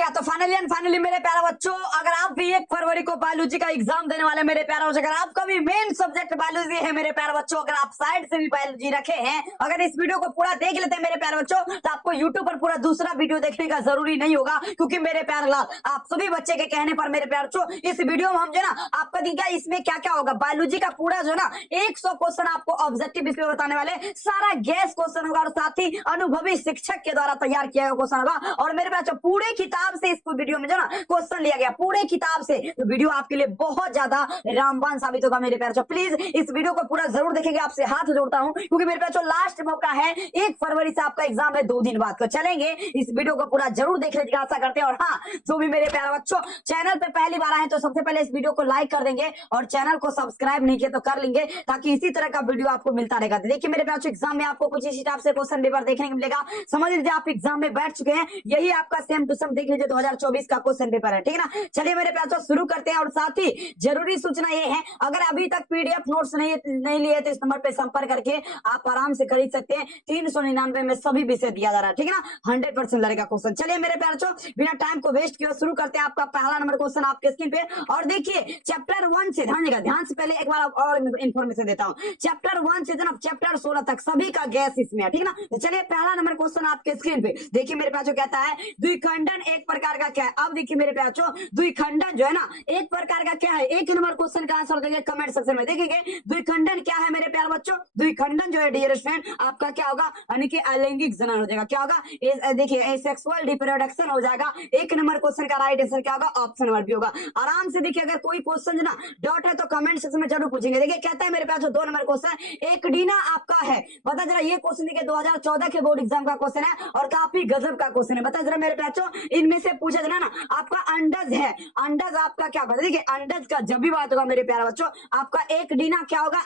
चलेगा। तो फाइनली मेरे प्यारे बच्चों, अगर आप भी 1 फरवरी को बायोलॉजी का एग्जाम देने वाले मेरे प्यारे बच्चों, अगर आपका भी मेन सब्जेक्ट बायोलॉजी है मेरे प्यारे बच्चों, अगर आप साइड से भी बायोलॉजी रखे हैं, अगर इस वीडियो को पूरा देख लेते हैं मेरे प्यारे बच्चों, तो आपको यूट्यूब पर पूरा दूसरा वीडियो देखने का जरूरी नहीं होगा। क्योंकि मेरे प्यारे लाल, आप सभी बच्चे के कहने पर मेरे प्यारे बच्चों, इस वीडियो में हम जो ना आपका दिखा इसमें क्या क्या होगा, बायोलॉजी का पूरा जो ना 100 क्वेश्चन आपको ऑब्जेक्टिव इसमें बताने वाले, सारा गैस क्वेश्चन होगा और साथ ही अनुभवी शिक्षक के द्वारा तैयार किया गया क्वेश्चन होगा। और मेरे प्यारे पूरे किताब से इस वीडियो में जो ना क्वेश्चन लिया गया पूरे किताब से, तो वीडियो आपके लिए बहुत ज्यादा रामबाण साबित होगा मेरे प्यारे। प्लीज इस वीडियो को पूरा जरूर देखेंगे, आपसे हाथ जोड़ता हूं, क्योंकि मेरे प्यारे लास्ट मौका है, 1 फरवरी से आपका एग्जाम है, 2 दिन बाद तो चलेंगे। इस वीडियो को पूरा जरूर देखने की आशा करते हैं। और हाँ, जो भी मेरे प्यारे बच्चों चैनल पे पहली बार आए तो सबसे पहले इस वीडियो को लाइक कर देंगे और चैनल को सब्सक्राइब नहीं किया तो कर लेंगे, ताकि इसी तरह का वीडियो आपको मिलता रहेगा। देखिए मेरे प्यारे एग्जाम में आपको कुछ इसी टाइप से क्वेश्चन पेपर देखने को मिलेगा। समझ लीजिए आप एग्जाम में बैठ चुके हैं, यही आपका सेम टू सेम देख लीजिए 2024 का क्वेश्चन पेपर है, ठीक है ना। चलिए मेरे प्यारे शुरू करते हैं। और साथ ही जरूरी सूचना ये है, अगर अभी तक पीडीएफ नोट्स नहीं लिए तो इस नंबर पे संपर्क करके आप आराम से खरीद सकते हैं। 399 में सभी विषय दिया जा रहा है, ठीक है ना, 100% लगेगा क्वेश्चन। चलिए मेरे प्यारे बिना टाइम को वेस्ट किए शुरू करते हैं। आपका पहला नंबर क्वेश्चन आपके स्क्रीन पे, और देखिए चैप्टर 1 से ध्यान से पहले एक बार और इन्फॉर्मेशन देता हूँ। चैप्टर 1 से जनाब चैप्टर 16 तक सभी का गैस इसमें है, ठीक है ना। तो चलिए पहला नंबर क्वेश्चन आपके स्क्रीन पे देखिए मेरे प्यारे, कहता है द्विखंडन एक प्रकार का क्या है। अब देखिए मेरे प्यारे द्विखंडन जो है ना एक प्रकार का क्या है, एक नंबर क्वेश्चन का आंसर देंगे कमेंट सेक्शन में। देखेंगे द्विखंडन क्या है मेरे प्यारे बच्चों, द्विखंडन जो है डियर स्टूडेंट आपका क्या होगा, यानी कि अलैंगिक जनन हो जाएगा। क्या होगा, देखिए एसेक्सुअल रिप्रोडक्शन हो जाएगा। 1 नंबर क्वेश्चन का राइट आंसर क्या होगा, ऑप्शन नंबर बी होगा। आराम से देखिए, अगर कोई क्वेश्चन जो ना डाउट है तो कमेंट सेक्शन में जरूर पूछेंगे। देखिए कहता है मेरे पास 2 नंबर क्वेश्चन, एक डीना आपका है, बता जरा ये क्वेश्चन देखिए 2014 के बोर्ड एग्जाम का क्वेश्चन है और काफी गजब का क्वेश्चन है। बता जरा मेरे प्याचो, इनमें से पूछा जाना ना आपका अंडज है, अंडज आपका क्या बता, देखिए अंडज का जब भी बात होगा मेरे प्यारे बच्चों, आपका एक डीना क्या होगा,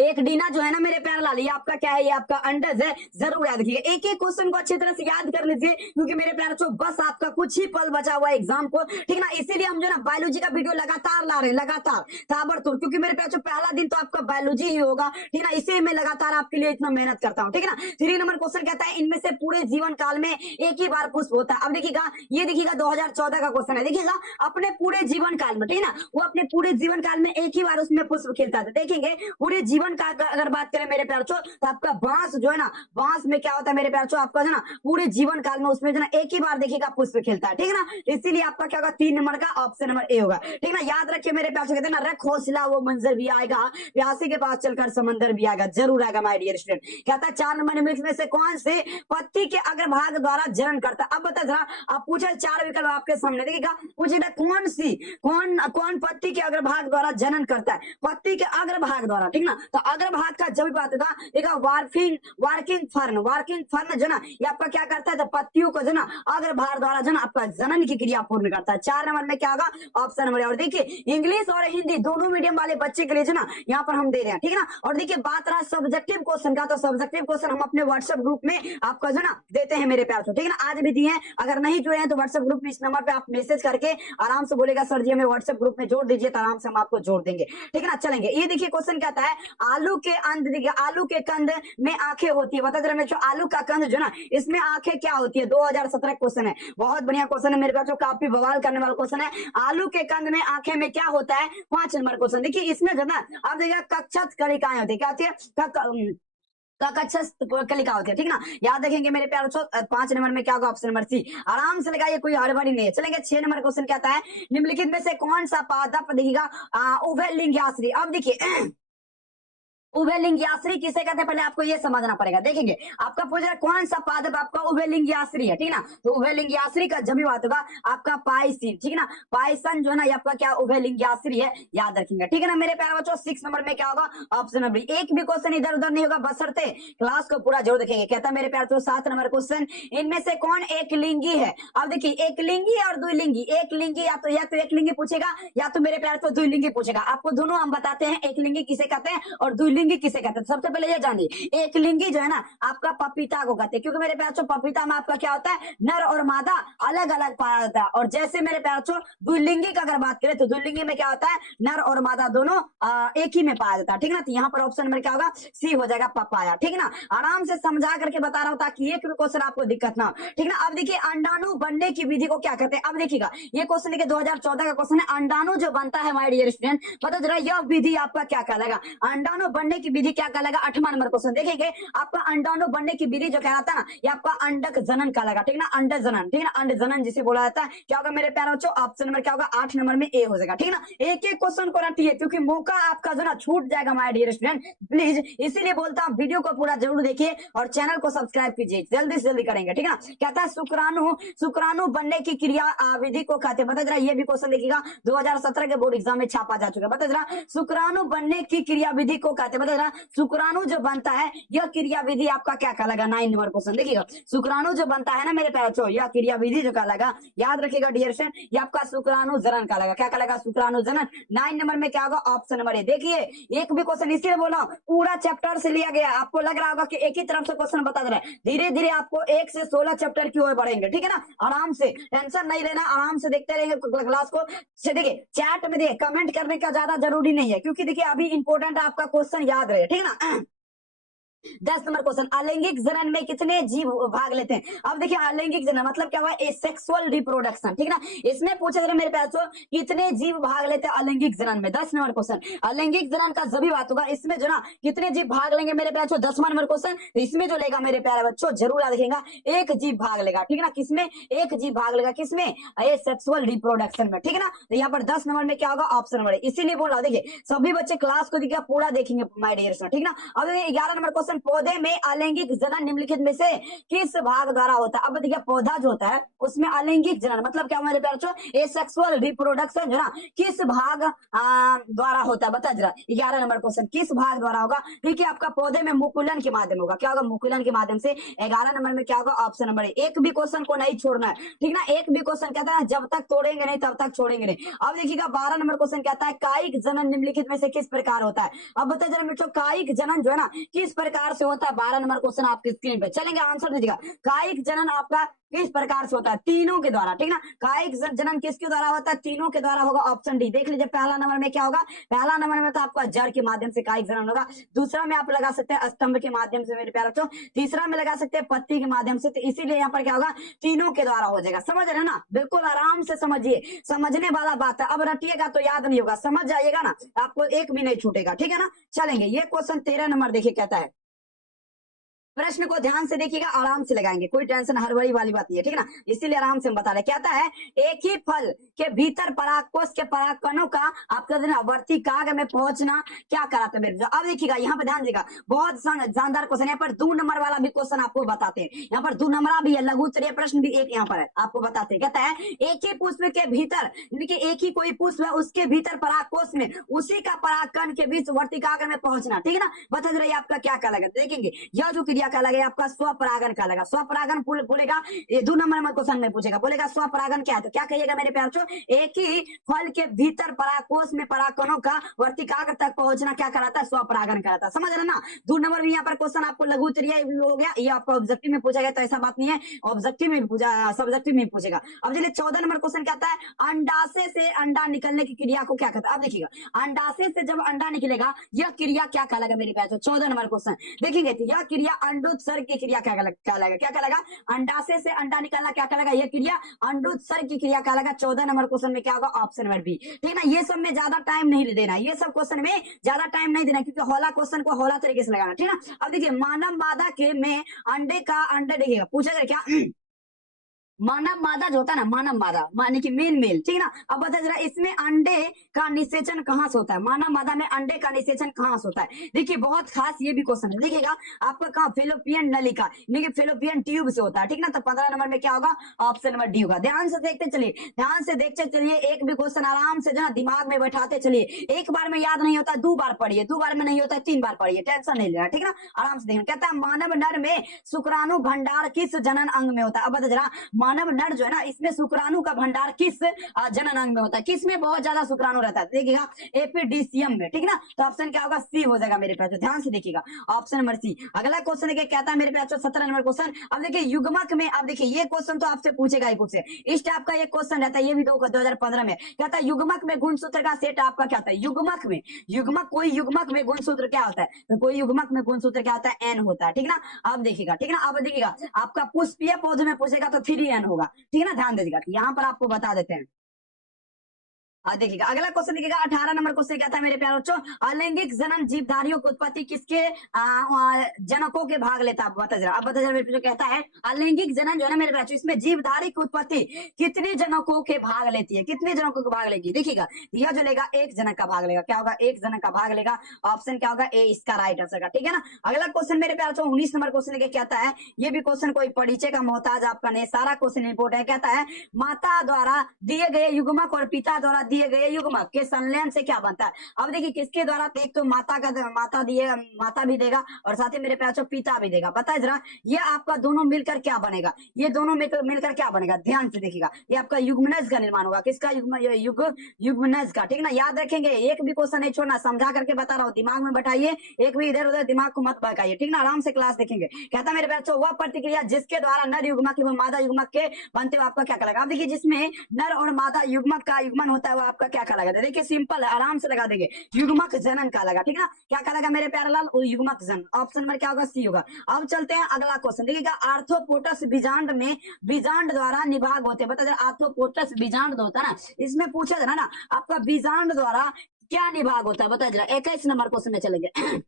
एक डीना जो है ना मेरे प्यारे लाल, ये आपका क्या है, ये आपका अंडज है। जरूर याद रखिएगा, एक एक क्वेश्चन को अच्छी तरह से याद कर लीजिए, क्योंकि मेरे प्यारे बच्चों बस आपका कुछ ही पल बचा हुआ है एग्जाम को, ठीक ना। इसीलिए हम जो ना बायोलॉजी का वीडियो लगातार ला रहे हैं, लगातार ताबड़तोड़, क्योंकि मेरे प्यारे पहला दिन तो आपका बायोलॉजी ही होगा, ठीक ना। इसीलिए मैं लगातार आपके लिए इतना मेहनत करता हूँ, ठीक है ना। 3 नंबर क्वेश्चन कहता है इनमें से पूरे जीवन काल में एक ही बार पुष्प होता है। अब देखिएगा, ये देखिएगा 2014 का क्वेश्चन है, देखिएगा अपने पूरे जीवन काल में, ठीक है ना, वो अपने पूरे जीवन काल में एक ही बार उसमें पुष्प खिलता था। देखेंगे पूरे जीवन काल का अगर बात करें मेरे प्यारे, तो आपका बांस जो है ना, बांस में क्या होता है मेरे प्यारे, आपका जो ना पूरे जीवन काल में उसमें जो ना एक ही बार देखिएगा पुष्प खिलता है, ठीक है ना। इसीलिए आपका क्या होगा, 3 नंबर का ऑप्शन नंबर ए होगा, ठीक है ना। याद रखिए मेरे प्यारे, कहते हैं ना रख हौसला वो मंजर भी आएगा, प्यासी के पास चलकर समंदर भी आएगा, जरूर आएगा माय डियर स्टूडेंट। कहता है 4 नंबर में से कौन से पत्ती के अग्रभाग द्वारा जनन करता है। अब बता जरा, आप पूछे 4 विकल्प आपके सामने, देखिएगा पूछेगा कौन पत्ती के अग्रभाग द्वारा जनन करता है, पत्ती के अग्रभाग द्वारा, ठीक ना। तो अग्रभाग का जब बात होगा, देखा वर्किंग फर्न जो ना ये आपका क्या करता है, तो पत्तियों को जो ना अग्रभाग द्वारा जो ना आपका जनन की क्रिया पूर्ण करता है। 4 नंबर में क्या होगा, ऑप्शन नंबर। और देखिए इंग्लिश और हिंदी दोनों मीडियम वाले बच्चे के लिए जो ना यहाँ पर हम दे रहे हैं, ठीक है ना। और देखिए बात रहा सब्जेक्टिव क्वेश्चन का, तो सब्जेक्टिव क्वेश्चन हम अपने व्हाट्सएप ग्रुप में आपका जो ना देते हैं मेरे प्यार, ठीक है ना। आज भी दिए हैं, अगर नहीं जुड़े हैं तो व्हाट्सएप ग्रुप में इस नंबर पे आप मैसेज करके आराम से बोलेगा सर जी हमें व्हाट्सएप ग्रुप में जोड़ दीजिए, तो आराम से हम आपको जोड़ देंगे, ठीक है ना। चलेंगे, ये देखिए क्वेश्चन कहता है आलू के अंत, देखिए आलू के कंद में आंखें होती है। बता जरा मेरे आलू का कंद जो ना इसमें आंखें क्या होती है, 2017 क्वेश्चन है, बहुत बढ़िया क्वेश्चन है मेरे पास, काफी बवाल करने वाला क्वेश्चन है। आलू के कंद में आंखें में क्या होता है, 5 नंबर क्वेश्चन। देखिए इसमें जो ना आप देखिए कक्षत कलिकाएं होती है, क्या होती है, कलिका होती है, ठीक ना। याद रखेंगे मेरे प्यारे बच्चों। 5 नंबर में क्या होगा, ऑप्शन नंबर सी। आराम से लगाइए, कोई हड़बड़ी नहीं है। चलेंगे 6 नंबर क्वेश्चन कहता है निम्नलिखित में से कौन सा पादप देखिएगा उभयलिंगी आश्रय। अब देखिए उभयलिंगी आश्रय किसे कहते हैं, पहले आपको ये समझना पड़ेगा। देखेंगे आपका पूछ रहा है कौन सा पादप आपका उभयलिंगी आश्रय है, ठीक ना। तो उभयलिंगी आश्रय का जब भी बात होगा आपका पाइसिन, ठीक ना, पाइसन जो है ना आपका क्या उभयलिंगी आश्रय है, याद रखेंगे, ठीक है ना मेरे प्यारे बच्चों। 6 नंबर में क्या होगा, ऑप्शन नंबर बी। एक भी क्वेश्चन इधर उधर नहीं होगा, बशर्ते क्लास को पूरा जरूर देखेंगे। कहता है मेरे प्यारे बच्चों 7 नंबर क्वेश्चन, इनमें से कौन एक लिंगी है। अब देखिए एक लिंगी और द्विलिंगी, एक लिंगी या तो एक लिंगी पूछेगा या तो मेरे प्यारे तो द्विलिंगी पूछेगा। आपको दोनों हम बताते हैं, एक लिंगी किसे कहते हैं और द्विलिंगी लिंगी किसे कहते हैं? सबसे पहले ये जानिए, एक लिंगी जो है ना आपका पपीता को कहते हैं, क्योंकि मेरे प्यार बच्चों पपीता में आपका क्या होता है, नर और मादा अलग अलग पाया जाता है। और जैसे मेरे प्यार बच्चों द्विलिंगी का अगर बात करें तो द्विलिंगी में क्या होता है, नर और मादा दोनों एक ही में पाया जाता है, ठीक ना। तो यहाँ पर ऑप्शन नंबर क्या होगा, सी हो जाएगा, पपाया, ठीक ना। आराम से समझा करके बता रहा हूँ ताकि एक भी क्वेश्चन आपको दिक्कत ना हो, ठीक ना। अब देखिए अंडाणु बनने की विधि को क्या कहते हैं। अब देखिएगा ये क्वेश्चन देखिए 2014 का क्वेश्चन है, अंडाणु जो बनता है माय डियर स्टूडेंट, पता चला यह विधि आपका क्या कहलाएगा, अंडाणु बनने की विधि क्या कहलाएगा। 8वां नंबर क्वेश्चन देखेंगे, आपका अंडाणु बनने की विधि जो कहलाता है ना, ये आपका अंडक जनन कहलाएगा, ठीक ना, अंड जनन, ठीक ना, अंड जनन जिसे बोला जाता है। क्या होगा मेरे प्यारे बच्चों, ऑप्शन नंबर क्या होगा, 8 नंबर में ए हो जाएगा, ठीक ना। एक एक क्वेश्चन को रटिए क्योंकि मौका आपका जो ना छूट जाएगा माय डियर स्टूडेंट, प्लीज इसीलिए बोलता हूँ वीडियो को पूरा जरूर देखिए और चैनल को सब्सक्राइब कीजिए, जल्दी से जल्दी करेंगे, ठीक ना। कहता है शुक्राणु बनने की क्रिया विधि को कहते हैं, बता जरा, ये भी क्वेश्चन देखिएगा 2017 के बोर्ड एग्जाम में छापा जा चुका है। बता जरा शुक्राणु बनने की क्रिया विधि को कहते हैं, बता जरा शुक्राणु जो बनता है यह क्रिया विधि आपका क्या कहलाएगा। 9 नंबर क्वेश्चन देखिएगा, शुक्राणु जो बनता है ना मेरे प्यारे बच्चों, यह क्रिया विधि जो कहलाएगा, याद रखिएगा डियर स्टूडेंट, ये आपका शुक्राणु जनन कहलाएगा, क्या कहलाएगा, शुक्राणु जनन। 9 नंबर में क्या होगा, ऑप्शन नंबर ए। देखिए एक भी क्वेश्चन इसलिए बोला पूरा चैप्टर से लिया गया, आपको लग रहा होगा कि एक ही तरफ से क्वेश्चन बता दे रहा है, धीरे धीरे आपको 1 से 16 चैप्टर की ओर बढ़ेंगे, ठीक है ना। आराम से टेंशन नहीं लेना, आराम से देखते रहेंगे क्लास को। देखिए चैट में देखिए कमेंट करने का ज्यादा जरूरी नहीं है, क्योंकि देखिए अभी इंपॉर्टेंट आपका क्वेश्चन याद रहे, ठीक है ना। 10 नंबर क्वेश्चन, अलैंगिक जनन में कितने जीव भाग लेते हैं। अब देखिए अलैंगिक जनन मतलब क्या हुआ, सेक्सुअल रिप्रोडक्शन, ठीक ना। इसमें पूछे जा रहे मेरे प्यारे बच्चों कितने जीव भाग लेते हैं अलैंगिक जनन में। 10 नंबर क्वेश्चन, अलैंगिक जनन का जब भी बात होगा इसमें जो ना कितने जीव भाग लेंगे मेरे प्यारे बच्चों। 10वां नंबर क्वेश्चन, तो इसमें जो लेगा मेरे प्यारे बच्चों जरूर याद रखिएगा, एक जीव भाग लेगा, ठीक है ना। किसमें, एक जीव भाग लेगा, किसमें, ये सेक्सुअल रिप्रोडक्शन में, ठीक है ना। तो यहाँ पर 10 नंबर में क्या होगा, ऑप्शन नंबर, इसीलिए बोल रहा हूं देखिए सभी बच्चे क्लास को देखिए पूरा देखेंगे माय डियर स्टूडेंट, ठीक ना। अब 11 नंबर क्वेश्चन, पौधे में अलैंगिक जनन निम्नलिखित में से किस भाग द्वारा होता है। अब देखिए पौधा जो होता है उसमें अलैंगिक जनन मतलब क्या हमारे प्यारे बच्चों, एसेक्सुअल रिप्रोडक्शन जो ना किस भाग द्वारा होता है, बता जरा। 11 नंबर क्वेश्चन, किस भाग द्वारा होगा। देखिए आपका पौधे में मुकुलन के माध्यम होगा, क्या होगा, मुकुलन के माध्यम से। 11 नंबर में क्या होगा, ऑप्शन नंबर, एक भी क्वेश्चन को नहीं छोड़ना है, ठीक ना। एक भी क्वेश्चन कहता है जब तक तोड़ेंगे नहीं तब तक छोड़ेंगे नहीं। अब देखिएगा 12 नंबर क्वेश्चन कहता है कायिक जनन निम्नलिखित में से किस प्रकार होता है। अब बता जरा बच्चों कायिक जनन जो है ना किस प्रकार से होता है। 12 नंबर क्वेश्चन आपकी स्क्रीन पे चलेंगे, आंसर दीजिएगा। कायिक जनन आपका किस प्रकार से होता है, तीनों के द्वारा, ठीक ना। कायिक जनन किसके द्वारा होता है, तीनों के द्वारा होगा, ऑप्शन डी। देख लीजिए पहला नंबर में क्या होगा, पहला नंबर में तो आपका जड़ के माध्यम से कायिक जनन होगा, दूसरा में आप लगा सकते हैं स्तंभ के माध्यम से मेरे प्यारे बच्चों, तीसरा में लगा सकते हैं पत्ती के माध्यम से। तो इसीलिए यहाँ पर क्या होगा, तीनों के द्वारा हो जाएगा। समझ रहे ना, बिल्कुल आराम से समझिए, समझने वाला बात है। अब रटिएगा तो याद नहीं होगा, समझ जाइएगा ना, आपको एक भी नहीं छूटेगा, ठीक है ना। चलेंगे ये क्वेश्चन 13 नंबर देखिए कहता है, प्रश्न को ध्यान से देखिएगा, आराम से लगाएंगे, कोई टेंशन हड़बड़ी वाली बात नहीं है, ठीक है ना। इसीलिए आराम से हम बता रहे। कहता है एक ही फल के भीतर परागकोश के परागकणों का आपका देना वर्तिकाग्र में पहुंचना क्या कराते हैं मेरे। अब देखिएगा यहाँ पे ध्यान दीजिएगा, बहुत शानदार क्वेश्चन। यहाँ पर 2 नंबर वाला भी क्वेश्चन आपको बताते हैं, यहाँ पर 2 नंबर भी है, लघु उत्तरीय प्रश्न भी एक यहाँ पर है, आपको बताते हैं। कहता है एक ही पुष्प के भीतर, एक ही कोई पुष्प है उसके भीतर परागकोश में उसी का परागकण के बीच वर्तिकाग्र में पहुंचना, ठीक है ना। बता रहे आपका क्या कहलाएगा, देखेंगे यह जो क्रिया कहलाएगा आपका स्वपरागन कहलाएगा। स्वपरागन बोलेगा, ये 2 नंबर में क्वेश्चन में पूछेगा, बोलेगा स्वपरागन क्या है, तो क्या कहिएगा मेरे प्यारे बच्चों, एक ही फल के भीतर परागकोश में परागकणों का वर्तिकाग्र तक पहुंचना क्या कराता है, स्वपरागन कराता है। समझ रहे ना। 2 नंबर भी यहाँ पर क्वेश्चन आपको लघु उत्तरीय हो गया, ये आपका ऑब्जेक्टिव में पूछा गया, तो ऐसा बात नहीं है, ऑब्जेक्टिव में पूछा, सब्जेक्टिव में पूछेगा। अब चलिए 14 नंबर क्वेश्चन कहता है अंडाशय से अंडा निकलने की क्रिया को क्या कहता है। अब देखिएगा अंडाशय से जब अंडा निकलेगा यह क्रिया क्या कहलाएगा मेरे प्यारे। 14 नंबर क्वेश्चन देखेंगे, तो यह क्रिया अंडोत्सर्ग की क्रिया क्या कहलाएगा, क्या कहलाएगा, अंडाशय से अंडा निकलना क्या कहलाएगा, यह क्रिया अंडोत्सर्ग की क्रिया कहलाएगा। 14 नंबर क्वेश्चन में क्या होगा, ऑप्शन नंबर बी, ठीक है ना। ये सब में ज्यादा टाइम नहीं देना, ये सब क्वेश्चन में ज्यादा टाइम नहीं देना, क्योंकि हौला क्वेश्चन को हौला तरीके से लगाना, ठीक है ना। अब देखिए मानव मादा के में अंडे का अंडा देखिएगा पूछा जाए क्या, मानव मादा जो होता है ना, मानव मादा माने कि मेल मेल, ठीक है ना। अब बता जरा इसमें अंडे का निषेचन कहां से होता है, मानव मादा में अंडे का निषेचन कहां से होता है। देखिए बहुत खास ये भी क्वेश्चन है, देखिएगा आपका कहां, फेलोपियन नलिका यानी फेलोपियन ट्यूब से होता है, ठीक ना। तो 15 नंबर में क्या होगा, ऑप्शन नंबर डी होगा। ध्यान से देखते चलिए, ध्यान से देखते चलिए, एक भी क्वेश्चन आराम से जो ना दिमाग में बैठाते चलिए। एक बार में याद नहीं होता 2 बार पढ़िए, 2 बार में नहीं होता 3 बार पढ़िए, टेंशन नहीं लेना, ठीक ना। आराम से देखना। कहता है मानव नर में शुक्राणु भंडार किस जनन अंग में होता है। अब बता जरा मानव नर जो है ना, इसमें शुक्राणु का भंडार किस जनन अंग में होता है, किस में बहुत ज्यादा शुक्राणु रहता है, देखिएगा एपिडीसियम में, ठीक ना। तो ऑप्शन क्या होगा, सी हो जाएगा मेरे पास, ध्यान से देखिएगा ऑप्शन नंबर सी। अगला क्वेश्चन देखिए कहता है मेरे पास 17 नंबर क्वेश्चन। अब देखिए युग्मक में, अब देखिए ये क्वेश्चन तो आपसे पूछेगा ही पूछे, इस टाइप का ये क्वेश्चन रहता है, ये भी 2015 में कहता है युग्मक में गुणसूत्र का सेट आपका क्या होता है, युग्मक में, युग्मक कोई युग्मक में गुणसूत्र क्या होता है, तो कोई युग्मक में गुणसूत्र क्या होता है, एन होता है, ठीक ना। अब देखिएगा, ठीक ना, अब देखिएगा आपका पुष्पीय पौधे में पूछेगा तो 3n होगा, ठीक है ना, ध्यान दीजिएगा, यहाँ पर आपको बता देते हैं। देखिएगा अगला क्वेश्चन देखिएगा 18 नंबर क्वेश्चन क्या था मेरे प्यारे बच्चों, अलैंगिक जनन जीवधारियों की उत्पत्ति किसके जनकों के भाग लेता है, बता जरा। अब बता जरा मेरे कहता है अलैंगिक जनन जो है ना मेरे बच्चों, इसमें जीवधारी की उत्पत्ति कितने जनकों के भाग लेती है, कितने जनकों के भाग लेगी, देखिएगा यह जो लेगा एक जनक का भाग लेगा, क्या होगा, एक जनक का भाग लेगा, ऑप्शन क्या होगा, ए इसका राइट आंसर का, ठीक है ना। अगला क्वेश्चन मेरे प्यारे बच्चों 19 नंबर क्वेश्चन लेके कहता है, ये भी क्वेश्चन कोई परिचय का मोहताज आपका नहीं, सारा क्वेश्चन इंपोर्ट है। कहता है माता द्वारा दिए गए युग्मक और पिता द्वारा दिए गए युग्मक के संलयन से क्या बनता है। अब देखिए किसके द्वारा, एक तो माता का, माता भी देगा और साथ ही मेरे प्यारे पिता भी देगा, बताए जरा ये आपका दोनों मिलकर क्या बनेगा, ये दोनों मिलकर क्या बनेगा, ध्यान से देखिएगा, ये आपका युग्मनज का निर्माण होगा, किसका युग्मनज का, ठीक ना। याद रखेंगे, एक भी क्वेश्चन नहीं छोड़ना, समझा करके बता रहा हूँ, दिमाग में बैठाइए, एक भी इधर उधर दिमाग को मत भटकाइए, ठीक ना, आराम से क्लास देखेंगे। कहता है मेरे बच्चों वह प्रतिक्रिया जिसके द्वारा नर युग्मक एवं मादा युग्मक के बनते हुए आपका क्या कहलाएगा। अब देखिए जिसमें नर और मादा युग्मक का युग्मन होता है वो आपका क्या कहलाएगा, देखिए सिंपल है, आराम से लगा देंगे, युग्मक जनन का लगा, ठीक ना, क्या कहलाएगा मेरे प्यारे लाल, युग्मक जनन, ऑप्शन नंबर क्या होगा, सी होगा। अब चलते हैं अगला क्वेश्चन, देखिएगा आर्थ्रोपोडस बीजांड में बीजांड द्वारा निभाग होते हैं, बता दें आर्थ्रोपोडस बीजांड होता है ना, इसमें पूछा जाना ना आपका बीजांड द्वारा क्या निभाग होता है, बता जरा। 21 नंबर क्वेश्चन में चलेंगे,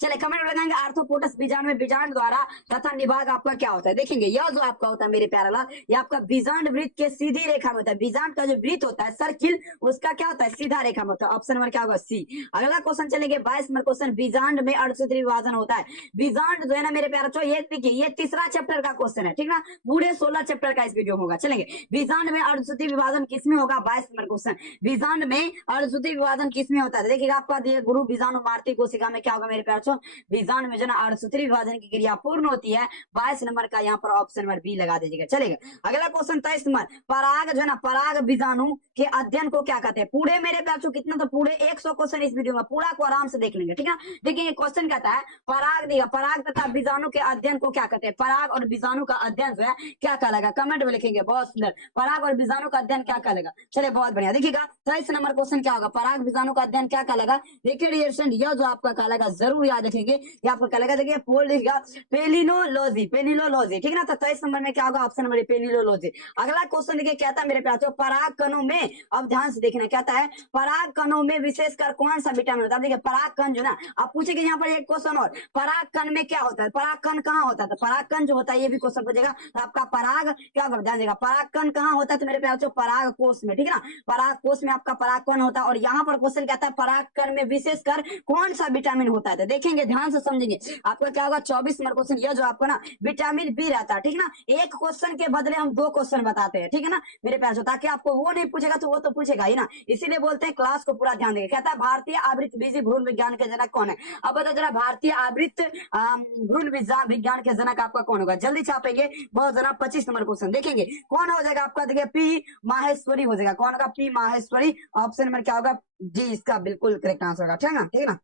चले कमेंट लगाएंगे आर्थ्रोपोडस बीजांड में बीजांड द्वारा तथा निभाग आपका क्या होता है। देखेंगे यह जो आपका होता है मेरे प्यारे लाल, ये आपका बीजांड वृत्त के सीधी रेखा में होता है, बीजांड का जो वृत्त होता है सर्किल, उसका क्या होता है, सीधा रेखा में होता है, ऑप्शन नंबर क्या होगा, सी। अगला क्वेश्चन चलेंगे 22 नंबर क्वेश्चन, बीजांड में अर्धसूत्री विभाजन होता है। बीजांड जो है ना मेरे प्यारे बच्चों, ये देखिए ये तीसरा चैप्टर का क्वेश्चन है, ठीक ना, पूरे 16 चैप्टर का इस वीडियो में होगा। चलेंगे बीजांड में अर्धसूत्री विभाजन किसमें होगा, 22 नंबर क्वेश्चन, बीजांड में अर्धसूत्री विभाजन किसमें होता है। देखिएगा आपका गुरु बीजाणु मार्ती कोशिका में क्या होगा मेरे प्यारे बच्चों, बीजांड में जो ना अर्धसूत्री विभाजन की क्रिया पूर्ण होती है। 22 नंबर का यहाँ पर ऑप्शन नंबर बी लगा दीजिएगा। चलेगा अगला क्वेश्चन 23 नंबर, पराग जो है ना पराग बीजाणु के अध्ययन को क्या कहते हैं। पूरे मेरे प्यारे कितना, तो पूरे 100 क्वेश्चन इस वीडियो में, पूरा को आराम से देख लेंगे, ठीक है। देखिए क्वेश्चन कहता है पराग दिया, पराग तथा बीजाणु के अध्ययन को क्या कहते हैं, पराग और बीजाणु का अध्ययन जो है क्या कहलाएगा, कमेंट में लिखेंगे, बहुत सुंदर, पराग और बीजाणु का अध्ययन क्या कहलाएगा। चलिए बहुत बढ़िया, देखिएगा 23 नंबर क्वेश्चन क्या होगा, पराग बीजाणु का अध्ययन क्या कहलाएगा, रेडिएशन, यह जो आपका कहलाएगा जरूर याद रखेंगे, ये आपका कहलाएगा, देखिए पोल लिखेगा पेलिनोलॉजी, पेनिलोलॉजी, ठीक ना। तो 23 नंबर में क्या होगा, ऑप्शन नंबर पेनिलोलॉजी। अगला क्वेश्चन देखिए कहता है मेरे प्यारे पराग कणों में, अब ध्यान से देखना, कहता है पराग कणों में विशेषकर कौन सा विटामिन होता है। देखिए पराग कण जो ना, आप पूछेंगे यहाँ पर एक क्वेश्चन और, पराग कण में क्या होता है, पराग कण कहाँ होता है, तो पराग कण जो होता है ये भी क्वेश्चन पूछेगा। तो आपका पराग क्या ध्यान देगा, पराग कण कहाँ होता है, तो मेरे प्यारे पराग कोष में, ठीक है ना, पराग कोष में आपका पराग कण होता है। और यहाँ पर क्वेश्चन कहता है पराग कण में विशेषकर कौन सा विटामिन होता है, तो देखेंगे ध्यान से समझेंगे, आपका क्या होगा 24 नंबर क्वेश्चन, यह जो आपको ना विटामिन बी रहता है, ठीक ना, एक क्वेश्चन के बदले हम 2 क्वेश्चन बताते हैं, ठीक है ना मेरे प्यारे, ताकि आपको वो नहीं पूछेगा तो वो तो पूछेगा ही ना, इसीलिए बोलते हैं क्लास को पूरा ध्यान देंगे। कहता है भारतीय आवृत्त बीजी भ्रूण विज्ञान के जनक कौन है। अब बता जरा भारतीय आवृत्त भ्रूण विज्ञान के जनक आपका कौन होगा, जल्दी छापेंगे बहुत जना। 25 नंबर क्वेश्चन देखेंगे कौन हो जाएगा आपका, देखिए पी माहेश्वरी हो जाएगा, कौन होगा, पी माहेश्वरी, ऑप्शन नंबर क्या होगा, जी इसका बिल्कुल करेक्ट आंसर होगा, ठीक है ना, ठीक है ना।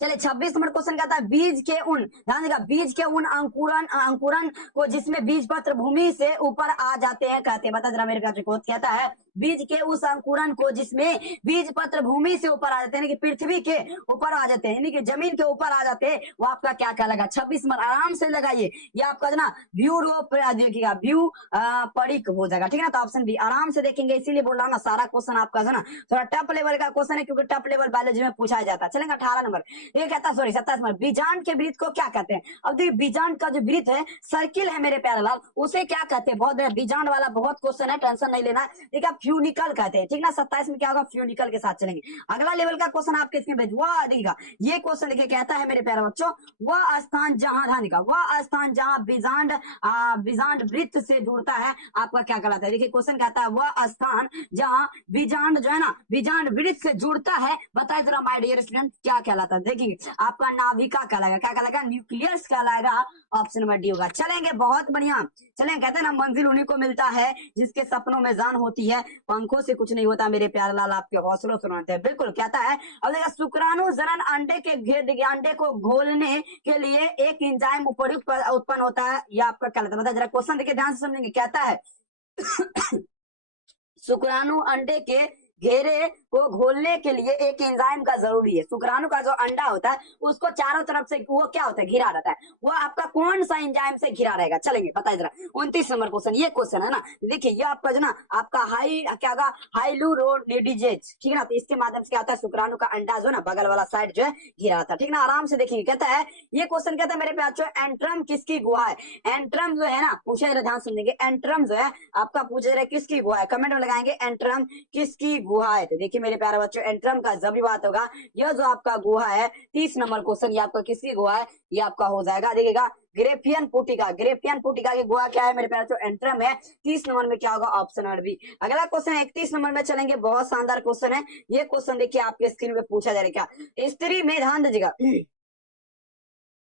चलिए 26 नंबर क्वेश्चन कहता है बीज के उन, ध्यान देगा, बीज के उन अंकुरन को जिसमें बीज पत्र भूमि से ऊपर आ जाते हैं कहते हैं, बता जरा मेरे प्यारे को, कहता है बीज के उस अंकुरन को जिसमें बीज पत्र भूमि से ऊपर आ जाते हैं, पृथ्वी के ऊपर आ जाते हैं, यानी कि जमीन के ऊपर आ जाते हैं, वो आपका क्या कहलाएगा। 26 नंबर आराम से लगाइए, ये आपका ना व्यू देखिएगा, व्यू परिक हो जाएगा, ठीक है ना। तो ऑप्शन बी आराम से देखेंगे, इसीलिए बोल रहा हूँ ना सारा क्वेश्चन आपका जो ना थोड़ा टफ लेवल का क्वेश्चन है, क्योंकि टफ लेवल बायोलॉजी में पूछा जाता है। चलेगा 18 नंबर, ये कहता है सॉरी 27 नंबर, बीजांड के वृत्त को क्या कहते हैं। अब देखिए बीजांड का जो वृत्त है सर्किल है मेरे प्यारे लाल, उसे क्या कहते हैं, बहुत बड़ा बीजांड वाला बहुत क्वेश्चन है, टेंशन नहीं लेना। देखिए आप फ्यूनिकल कहते हैं, ठीक ना। 27 में क्या होगा, फ्यूनिकल के साथ चलेंगे। अगला लेवल का क्वेश्चन आपके इसमें भेजुआ देगा। ये क्वेश्चन देखिए कहता है मेरे प्यारे बच्चों, वह स्थान जहां ध्यान का वह स्थान जहां बीजांड वृत्त से जुड़ता है आपका क्या कहलाता है। देखिए क्वेश्चन कहता है वह स्थान जहां बीजांड जो है ना बीजांड वृत्त से जुड़ता है, बताए जरा माय डियर स्टूडेंट क्या कहलाता है। देखेंगे आपका नाभिका कहलाएगा, क्या कहलाएगा, न्यूक्लियस कहलाएगा। ऑप्शन नंबर डी होगा। चलेंगे बहुत बढ़िया। चलेंगे, कहते हैं ना मंजिल उन्हीं को मिलता है जिसके सपनों में जान होती है, पंखों से कुछ नहीं होता मेरे प्यारे लाल, आपके हौसलों से उड़ाते हैं। बिल्कुल कहता है। अब देखा शुक्राणु जनन अंडे को घोलने के लिए एक एंजाइम उपयुक्त उत्पन्न होता है, यह आपका क्या लगता है। जरा क्वेश्चन देखिए ध्यान से समझेंगे। कहता है शुक्राणु अंडे के घेरे को घोलने के लिए एक एंजाइम का जरूरी है। शुक्राणु का जो अंडा होता है उसको चारों तरफ से वो क्या होता है, घिरा रहता है। वो आपका कौन सा एंजाइम से घिरा रहेगा, चलेंगे बताइए जरा। 29 नंबर क्वेश्चन, ये क्वेश्चन है ना। देखिए ये आपका जो ना आपका हाइलुरोनिडेज, ठीक है ना। तो इसके माध्यम से क्या होता है, शुक्राणु का अंडा जो ना बगल वाला साइड जो है घिरा रहता है, ठीक ना। आराम से देखिए कहता है ये क्वेश्चन कहता है मेरे बच्चों एंट्रम किसकी गुहा है। एंट्रम जो है ना पूछा जरा, ध्यान सुनेंगे। एंट्रम जो है आपका पूछा जरा किसकी गुहा है, कमेंट में लगाएंगे एंट्रम किसकी गुहा है। तो देखिए मेरे प्यारे बच्चों एंट्रम का जब भी बात होगा, यह जो आपका गुहा है 30 नंबर क्वेश्चन, ये आपका किसकी गुहा है, ये आपका हो जाएगा। देखिएगा ग्रेफियन पुटिका, ग्रेफियन पुटिका की गुहा क्या है मेरे प्यारे बच्चों, एंट्रम है। 30 नंबर में क्या होगा, ऑप्शन नंबर बी। अगला क्वेश्चन 31 नंबर में चलेंगे, बहुत शानदार क्वेश्चन है ये क्वेश्चन। देखिए आपके स्क्रीन पे पूछा जा रहा है, क्या स्त्री में, ध्यान दीजिएगा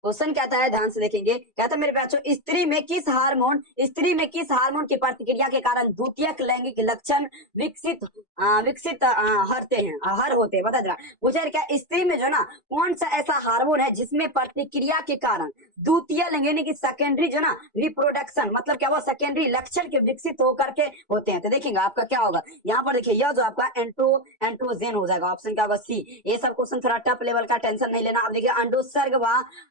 क्वेश्चन कहता है, ध्यान से देखेंगे। कहता है मेरे बच्चों स्त्री में किस हार्मोन की प्रतिक्रिया के कारण द्वितीयक लैंगिक लक्षण विकसित हर होते हैं, बता जरा। पूछा क्या स्त्री में जो ना कौन सा ऐसा हार्मोन है जिसमें प्रतिक्रिया के कारण द्वितीय लिंग यानी कि सेकेंडरी जो ना रिप्रोडक्शन, मतलब क्या वो सेकेंडरी लक्षण के विकसित होकर के होते हैं। तो देखेंगे आपका क्या होगा, यहाँ पर देखिए यह जो आपका एंट्रोजन हो जाएगा। ऑप्शन क्या होगा, सी। ये सब क्वेश्चन थोड़ा टफ लेवल का, टेंशन नहीं लेना। अब देखिए अंडोत्सर्ग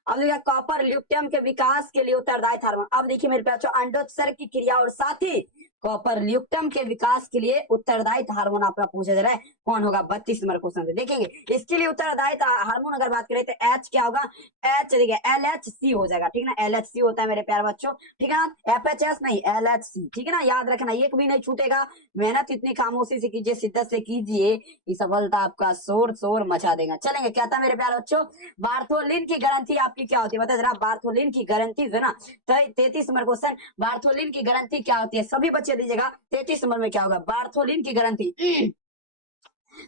अब देखिए कॉपर ल्यूटियम के विकास के लिए उत्तरदायी हार्मोन। अब देखिए मेरे बच्चों अंडोत्सर्ग की क्रिया और साथ ही कॉपर ल्यूटियम के विकास के लिए उत्तरदायी हार्मोन आपका पूछा जा रहा है, कौन होगा। 32 नंबर क्वेश्चन देखेंगे। इसके लिए उत्तरदायी हार्मोन अगर बात करें तो एच क्या होगा, एच देखिए LHC हो जाएगा, ठीक ना। LHC होता है मेरे प्यारे बच्चों, ठीक है ना। FHS नहीं, LHC, ठीक है ना। याद रखना, एक भी नहीं छूटेगा। मेहनत इतनी खामोशी से कीजिए, शिद्दत से कीजिए कि सफलता आपका शोर मचा देगा। चलेंगे, क्या था मेरे प्यारे बच्चों, बार्थोलिन की गारंटी आपकी क्या होती है, बता जरा। बार्थोलिन की गारंटी जो ना 33 नंबर क्वेश्चन, बार्थोलिन की गारंटी क्या होती है, सभी बच्चे दीजिएगा। 33 नंबर में क्या होगा, बार्थोलिन की गारंटी।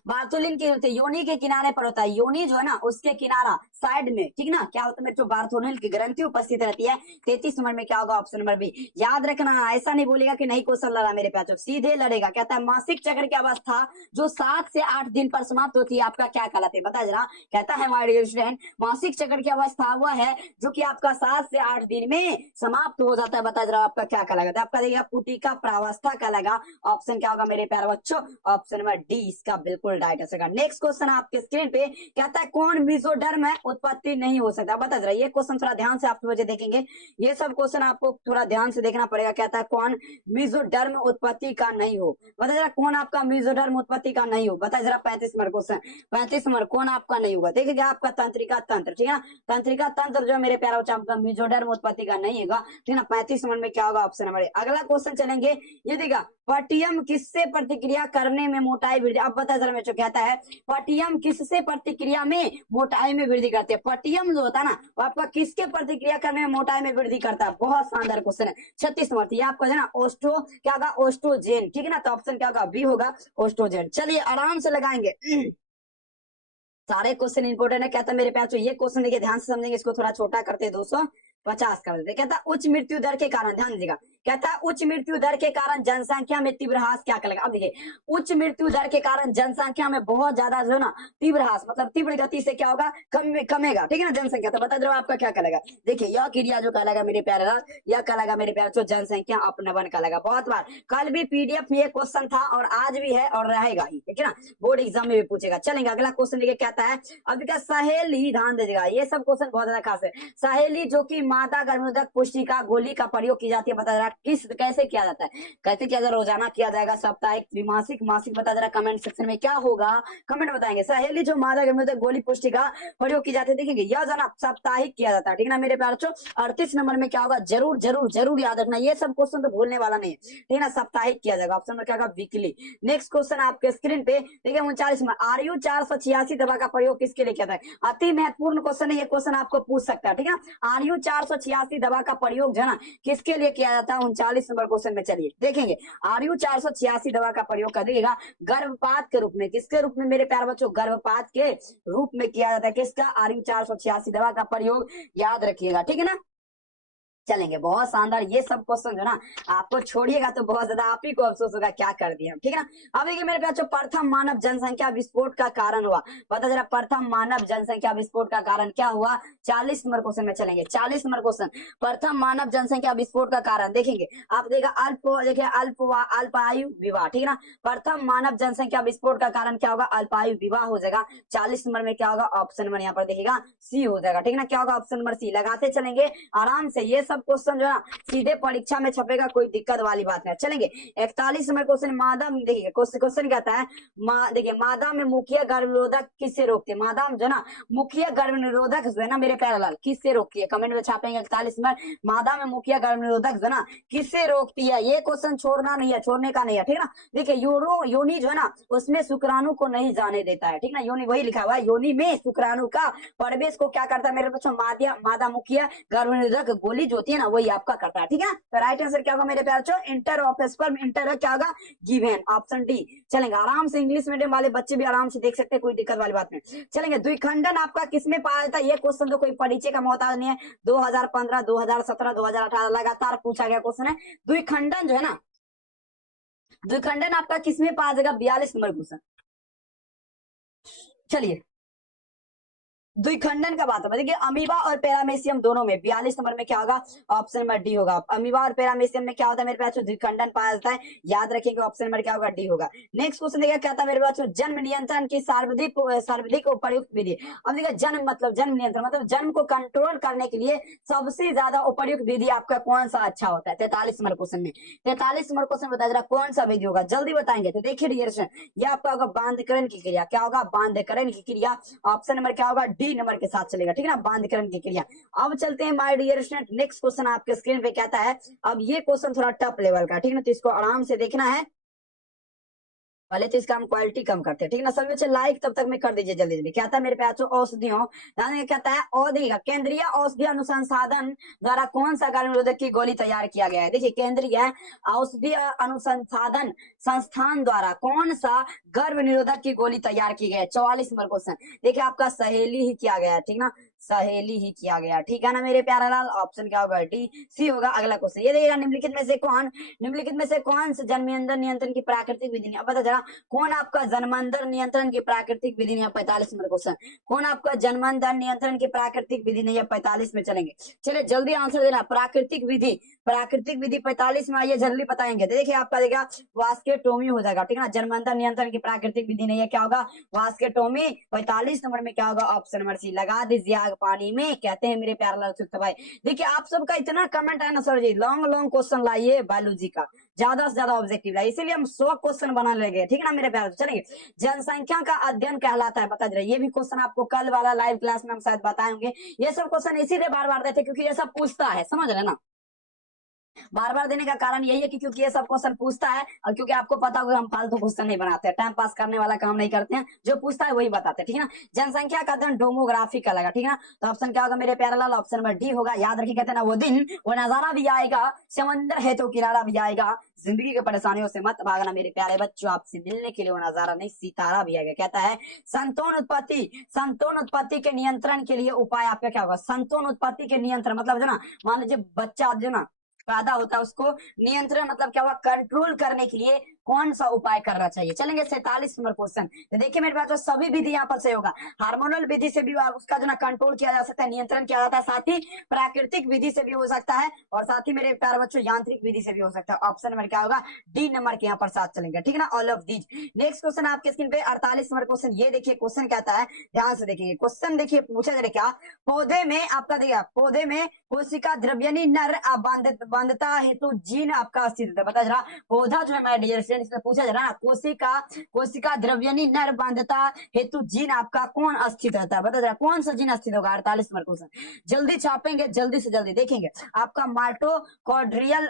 बार्थोलिन की योनि के किनारे पर होता है, योनि जो है ना उसके किनारा साइड में, ठीक ना, क्या होता है जो बार्थोलिन की ग्रंथि उपस्थित रहती है। 33 नंबर में क्या होगा, ऑप्शन नंबर बी। याद रखना, ऐसा नहीं बोलेगा कि नहीं क्वेश्चन लड़ा मेरे प्याचो, सीधे लड़ेगा। कहता है मासिक चक्र की अवस्था जो 7 से 8 दिन पर समाप्त होती है आपका क्या कहलाते हैं, बता जरा। कहता है माय डियर स्टूडेंट मासिक चक्र की अवस्था वह है जो कि आपका 7 से 8 दिन में समाप्त हो जाता है, बता जरा आपका क्या कहलाएगा। आपका देखिएगा पुटिका प्रावस्था कहलाएगा। ऑप्शन क्या होगा मेरे प्यारे बच्चों, ऑप्शन नंबर डी इसका बिल्कुल राइट आंसर। नेक्स्ट क्वेश्चन आपके स्क्रीन पे कहता है कौन मेसोडर्म में उत्पत्ति नहीं हो सकता, बता जरा। ये क्वेश्चन थोड़ा ध्यान से आप वजह देखेंगे, ये सब क्वेश्चन आपको थोड़ा ध्यान से देखना पड़ेगा। कहता है कौन मेसोडर्म उत्पत्ति का नहीं हो, बता जरा। कौन आपका मेसोडर्म उत्पत्ति का नहीं हो, बता जरा। 35 नंबर क्वेश्चन, 35 नंबर कौन आपका नहीं होगा। देखिएगा आपका तंत्रिका तंत्र, ठीक है ना। तंत्रिका तंत्र जो मेरे प्यारा बच्चा आपका मेसोडर्म उत्पत्ति का नहीं होगा, ठीक है ना। 35 नंबर में क्या होगा, ऑप्शन नंबर ए। अगला क्वेश्चन चलेंगे, ये देखिएगा पटियम किससे प्रतिक्रिया करने में मोटाई वृद्धि। अब बता जरा मेरे, कहता है पटियम किससे प्रतिक्रिया में मोटाई में वृद्धि करते हैं। पटियम जो होता है ना वो आपका किसके प्रतिक्रिया करने में मोटाई में वृद्धि करता है। बहुत शानदार क्वेश्चन है। 36 नंबर ये आपका है ना ओस्टो क्या होगा, ओस्ट्रोजेन, ठीक है ना। तो ऑप्शन क्या होगा, बी होगा ओस्ट्रोजेन। चलिए आराम से लगाएंगे, सारे क्वेश्चन इंपोर्टेंट है। कहता है मेरे प्यार ये क्वेश्चन देखिए ध्यान से समझेंगे, इसको थोड़ा छोटा करते 250 कर देते। कहता उच्च मृत्यु दर के कारण, ध्यान दीजिएगा। कहता है उच्च मृत्यु दर के कारण जनसंख्या में तीव्र ह्रास क्या कहलाएगा। अब देखिए उच्च मृत्यु दर के कारण जनसंख्या में बहुत ज्यादा जो ना तीव्र ह्रास मतलब तीव्र गति से क्या होगा, कमेगा, ठीक है ना जनसंख्या। तो बता दो आपका क्या कहलाएगा। देखिए यह क्रिया जो कहलाएगा मेरे प्यारे, यह कहलाएगा मेरे प्यारे जो जनसंख्या अपनवन कहलाएगा। बहुत बार कल भी PDF में ये क्वेश्चन था और आज भी है और रहेगा ही, ठीक है ना। बोर्ड एग्जाम में भी पूछेगा। चलेंगे अगला क्वेश्चन देखिए, कहता है अब क्या सहेली, ध्यान दीजिएगा ये सब क्वेश्चन बहुत ज्यादा खास है। सहेली जो की मादा गर्भनिरोधक पुष्टि का गोली का प्रयोग की जाती है, बता रहा किस कैसे किया जाता है, कैसे किया जाए, रोजाना किया जाएगा, साप्ताहिक, त्रिमासिक, मासिक, बता जरा कमेंट सेक्शन में क्या होगा, कमेंट बताएंगे। सहेली जो मादा गर्भ गोली पुष्टि का प्रयोग की जाती है, देखेंगे यह जना साप्ताहिक किया जाता है, ठीक ना मेरे प्यारे बच्चों। 38 नंबर में क्या होगा, जरूर जरूर जरूर याद रखना, ये सब क्वेश्चन तो भूलने वाला नहीं है, ठीक ना, साप्ताहिक किया जाएगा। ऑप्शन नंबर क्या होगा, वीकली। नेक्स्ट क्वेश्चन आपके स्क्रीन पे देखिए 39 में, RU 486 दवा का प्रयोग किसके लिए किया जाता है, अति महत्वपूर्ण क्वेश्चन है, ये क्वेश्चन आपको पूछ सकता है, ठीक है। RU 486 दवा का प्रयोग जो है ना किसके लिए किया जाता है, 39 नंबर क्वेश्चन में चलिए देखेंगे। RU 486 दवा का प्रयोग कर दिएगा गर्भपात के रूप में, किसके रूप में मेरे प्यारे बच्चों, गर्भपात के रूप में किया जाता है, किसका, RU 486 दवा का प्रयोग, याद रखिएगा, ठीक है ना। चलेंगे, बहुत शानदार, ये सब क्वेश्चन जो ना आपको छोड़िएगा तो बहुत ज्यादा आप ही को अफसोस होगा क्या कर दिया, ठीक है ना। अब देखिए मेरे बच्चों, प्रथम मानव जनसंख्या विस्फोट का कारण हुआ, पता जरा प्रथम मानव जनसंख्या विस्फोट का कारण क्या हुआ, 40 नंबर क्वेश्चन में चलेंगे। 40 नंबर क्वेश्चन, प्रथम मानव जनसंख्या विस्फोट का कारण देखेंगे आप, देखिए अल्पायु विवाह, ठीक है ना। प्रथम मानव जनसंख्या विस्फोट का कारण क्या होगा, अल्पायु विवाह हो जाएगा। 40 नंबर में क्या होगा, ऑप्शन नंबर यहाँ पर देखिएगा सी हो जाएगा, ठीक है ना। क्या होगा, ऑप्शन नंबर सी, लगाते चलेंगे आराम से, ये सब क्वेश्चन जो है सीधे परीक्षा में छपेगा, कोई दिक्कत वाली बात नहीं। चलेंगे 41 नंबर क्वेश्चन, मादा, देखिए क्वेश्चन कहता है, देखिए मादा में मुखिया गर्भ निरोधक किससे रोकती है, मादा जो ना मुखिया गर्भ निरोधक जो है ना मेरे प्यारे लाल किससे रोकती है, कमेंट में छापेंगे। 41 नंबर, मादा में मुखिया गर्भ निरोधक जो ना किससे रोकती है, ये क्वेश्चन छोड़ना नहीं है, छोड़ने का नहीं है, ठीक ना। देखिए योनि जो है ना उसमें शुक्राणु को नहीं जाने देता है, ठीक ना, योनि वही लिखा हुआ है, योनि में शुक्राणु का प्रवेश को क्या करता है मेरे बच्चों, मादा मुखिया गर्भ निरोधक गोली जो होती है ना वही आपका करता है, ठीक है। तो राइट आंसर क्या होगा मेरे प्यारे बच्चों, इंटर ऑफ स्पर्म, इंटर क्या होगा, गिवन, ऑप्शन डी। चलेंगे आराम से, इंग्लिश मीडियम वाले बच्चे भी आराम से देख सकते हैं, कोई दिक्कत वाली बात नहीं। चलेंगे, द्विखंडन आपका किसमें पाया जाता है, ये क्वेश्चन तो कोई परिचय का मोहताज नहीं है, 2015, 2017, 2018 लगातार पूछा गया क्वेश्चन है। द्विखंडन जो है ना, द्विखंडन आपका किसमें पाया जाएगा, 42 नंबर क्वेश्चन। चलिए द्विखंडन का बात है, देखिए अमीबा और पैरामेसियम दोनों में, 42 नंबर में क्या होगा, ऑप्शन नंबर डी होगा। अमीबा और पैरामेसियम में क्या होता है मेरे पास, द्विखंडन पाया जाता है, याद रखिएगा, ऑप्शन नंबर क्या होगा, डी होगा। नेक्स्ट क्वेश्चन देखिए क्या था मेरे पास, जन्म नियंत्रण की सर्वाधिक उपयुक्त विधि। अब देखिए जन्म मतलब जन्म नियंत्रण मतलब जन्म को कंट्रोल करने के लिए सबसे ज्यादा उपयुक्त विधि आपका कौन सा अच्छा होता है, 43 नंबर क्वेश्चन में। 43 नंबर क्वेश्चन बताया जरा कौन सा विधि होगा, जल्दी बताएंगे। तो देखिए डियर, यह आपका होगा बांधकरण की क्रिया, क्या होगा, बांधकरण की क्रिया, ऑप्शन नंबर क्या होगा, डी नंबर के साथ चलेगा, ठीक है ना, बांधकरण की क्रिया। अब चलते हैं my dear student, next question आपके स्क्रीन पे कहता है, अब ये क्वेश्चन थोड़ा टफ लेवल का, ठीक है ना, तो इसको आराम से देखना है, पहले तो इसका हम क्वालिटी कम करते हैं, ठीक है ना। सभी बच्चे लाइक तब तक में कर दीजिए जल्दी जल्दी। क्या था मेरे पास औषधियों, कहता है और देखिएगा, केंद्रीय औषधि अनुसंधान द्वारा कौन सा गर्भ निरोधक की गोली तैयार किया गया है, देखिए केंद्रीय औषधि अनुसंधान संस्थान द्वारा कौन सा गर्भ निरोधक की गोली तैयार की गई है, 44 नंबर क्वेश्चन। देखिए आपका सहेली ही किया गया है, ठीक ना, सहेली ही किया गया, ठीक है ना मेरे प्यारे लाल, ऑप्शन क्या होगा, डी सी होगा। अगला क्वेश्चन ये देखिएगा, निम्नलिखित में से कौन से जन्मांतर नियंत्रण की प्राकृतिक विधि नहीं, अब बता जरा कौन आपका जन्मांतर नियंत्रण की प्राकृतिक विधि नहीं है, 45 नंबर क्वेश्चन, कौन आपका जन्मांतर नियंत्रण की प्राकृतिक विधि नहीं है, 45 में चलेंगे। चलिए जल्दी आंसर देना, प्राकृतिक विधि 45 में आइए जल्दी बताएंगे। तो देखिए आपका देखा वास्केटोमी हो जाएगा, ठीक है ना, जन्मांतर नियंत्रण की प्राकृतिक विधि नहीं है, क्या होगा, वास्केटोमी। 45 नंबर में क्या होगा, ऑप्शन नंबर सी, लगा दीजिए आग पानी में, कहते हैं मेरे प्यारे लाल भाई। देखिए आप सबका इतना कमेंट है ना सर जी, लॉन्ग लॉन्ग क्वेश्चन लाइए बायोलॉजी का, ज्यादा से ज्यादा ऑब्जेक्टिव लाइए, इसीलिए हम 100 क्वेश्चन बना लेंगे, ठीक है ना मेरे प्यारे। चलिए जनसंख्या का अध्ययन कहलाता है, बता दे, ये भी क्वेश्चन आपको कल वाला लाइव क्लास में हम शायद बताएंगे। ये सब क्वेश्चन इसीलिए बार बार देते क्योंकि ये सब पूछता है, समझ रहे ना, बार बार देने का कारण यही है कि क्योंकि ये सब क्वेश्चन पूछता है, और क्योंकि आपको पता होगा हम फालतू क्वेश्चन नहीं बनाते हैं, टाइम पास करने वाला काम नहीं करते हैं, जो पूछता है वही बताते हैं, ठीक है ना। जनसंख्या का अध्ययन डेमोग्राफी का लगा, ठीक है ना, तो ऑप्शन क्या होगा मेरे प्यारे लाल, ऑप्शन नंबर डी होगा। याद रखिए, कहते हैं ना वो दिन वो नजारा भी आएगा, समंदर है तो किनारा भी आएगा, जिंदगी की परेशानियों से मत भागना मेरे प्यारे बच्चों, आपसे मिलने के लिए वो नजारा नहीं सितारा भी आएगा। कहता है संतान उत्पत्ति के नियंत्रण के लिए उपाय आपका क्या होगा, संतान उत्पत्ति के नियंत्रण मतलब जो ना, मान लीजिए बच्चा जो ना पैदा होता है उसको नियंत्रण मतलब क्या हुआ, कंट्रोल करने के लिए कौन सा उपाय करना चाहिए। चलेंगे 47 नंबर क्वेश्चन, तो देखिए मेरे पास सभी विधि यहाँ पर से होगा, हार्मोनल विधि से भी उसका जो ना कंट्रोल किया जा सकता है, नियंत्रण किया जाता है, साथ ही प्राकृतिक विधि से भी हो सकता है, और साथ ही मेरे प्यारे बच्चों यांत्रिक विधि से भी हो सकता है। ऑप्शन नंबर क्या होगा, डी नंबर के यहाँ पर साथ चलेंगे, ठीक है ना, all of these. Next question आपके स्क्रीन पे 48 नंबर क्वेश्चन, ये देखिए क्वेश्चन कहता है, ध्यान से देखिए क्वेश्चन, देखिए पूछा जाए क्या, पौधे में आपका देखिए, पौधे में कोशिका द्रव्यनी नर नरबंधता हेतु जीन आपका अस्तित्व पता चला। पौधा जो है हमारे डियर स्टूडेंट इसमें पूछा जा रहा है ना, कोशिका द्रव्यनी नरबंधता हेतु जीन आपका कौन अस्थित रहता है, पता चला कौन सा जीन अस्थित होगा। 48 नंबर क्वेश्चन जल्दी छापेंगे, जल्दी से जल्दी देखेंगे आपका माइटोकॉन्ड्रियल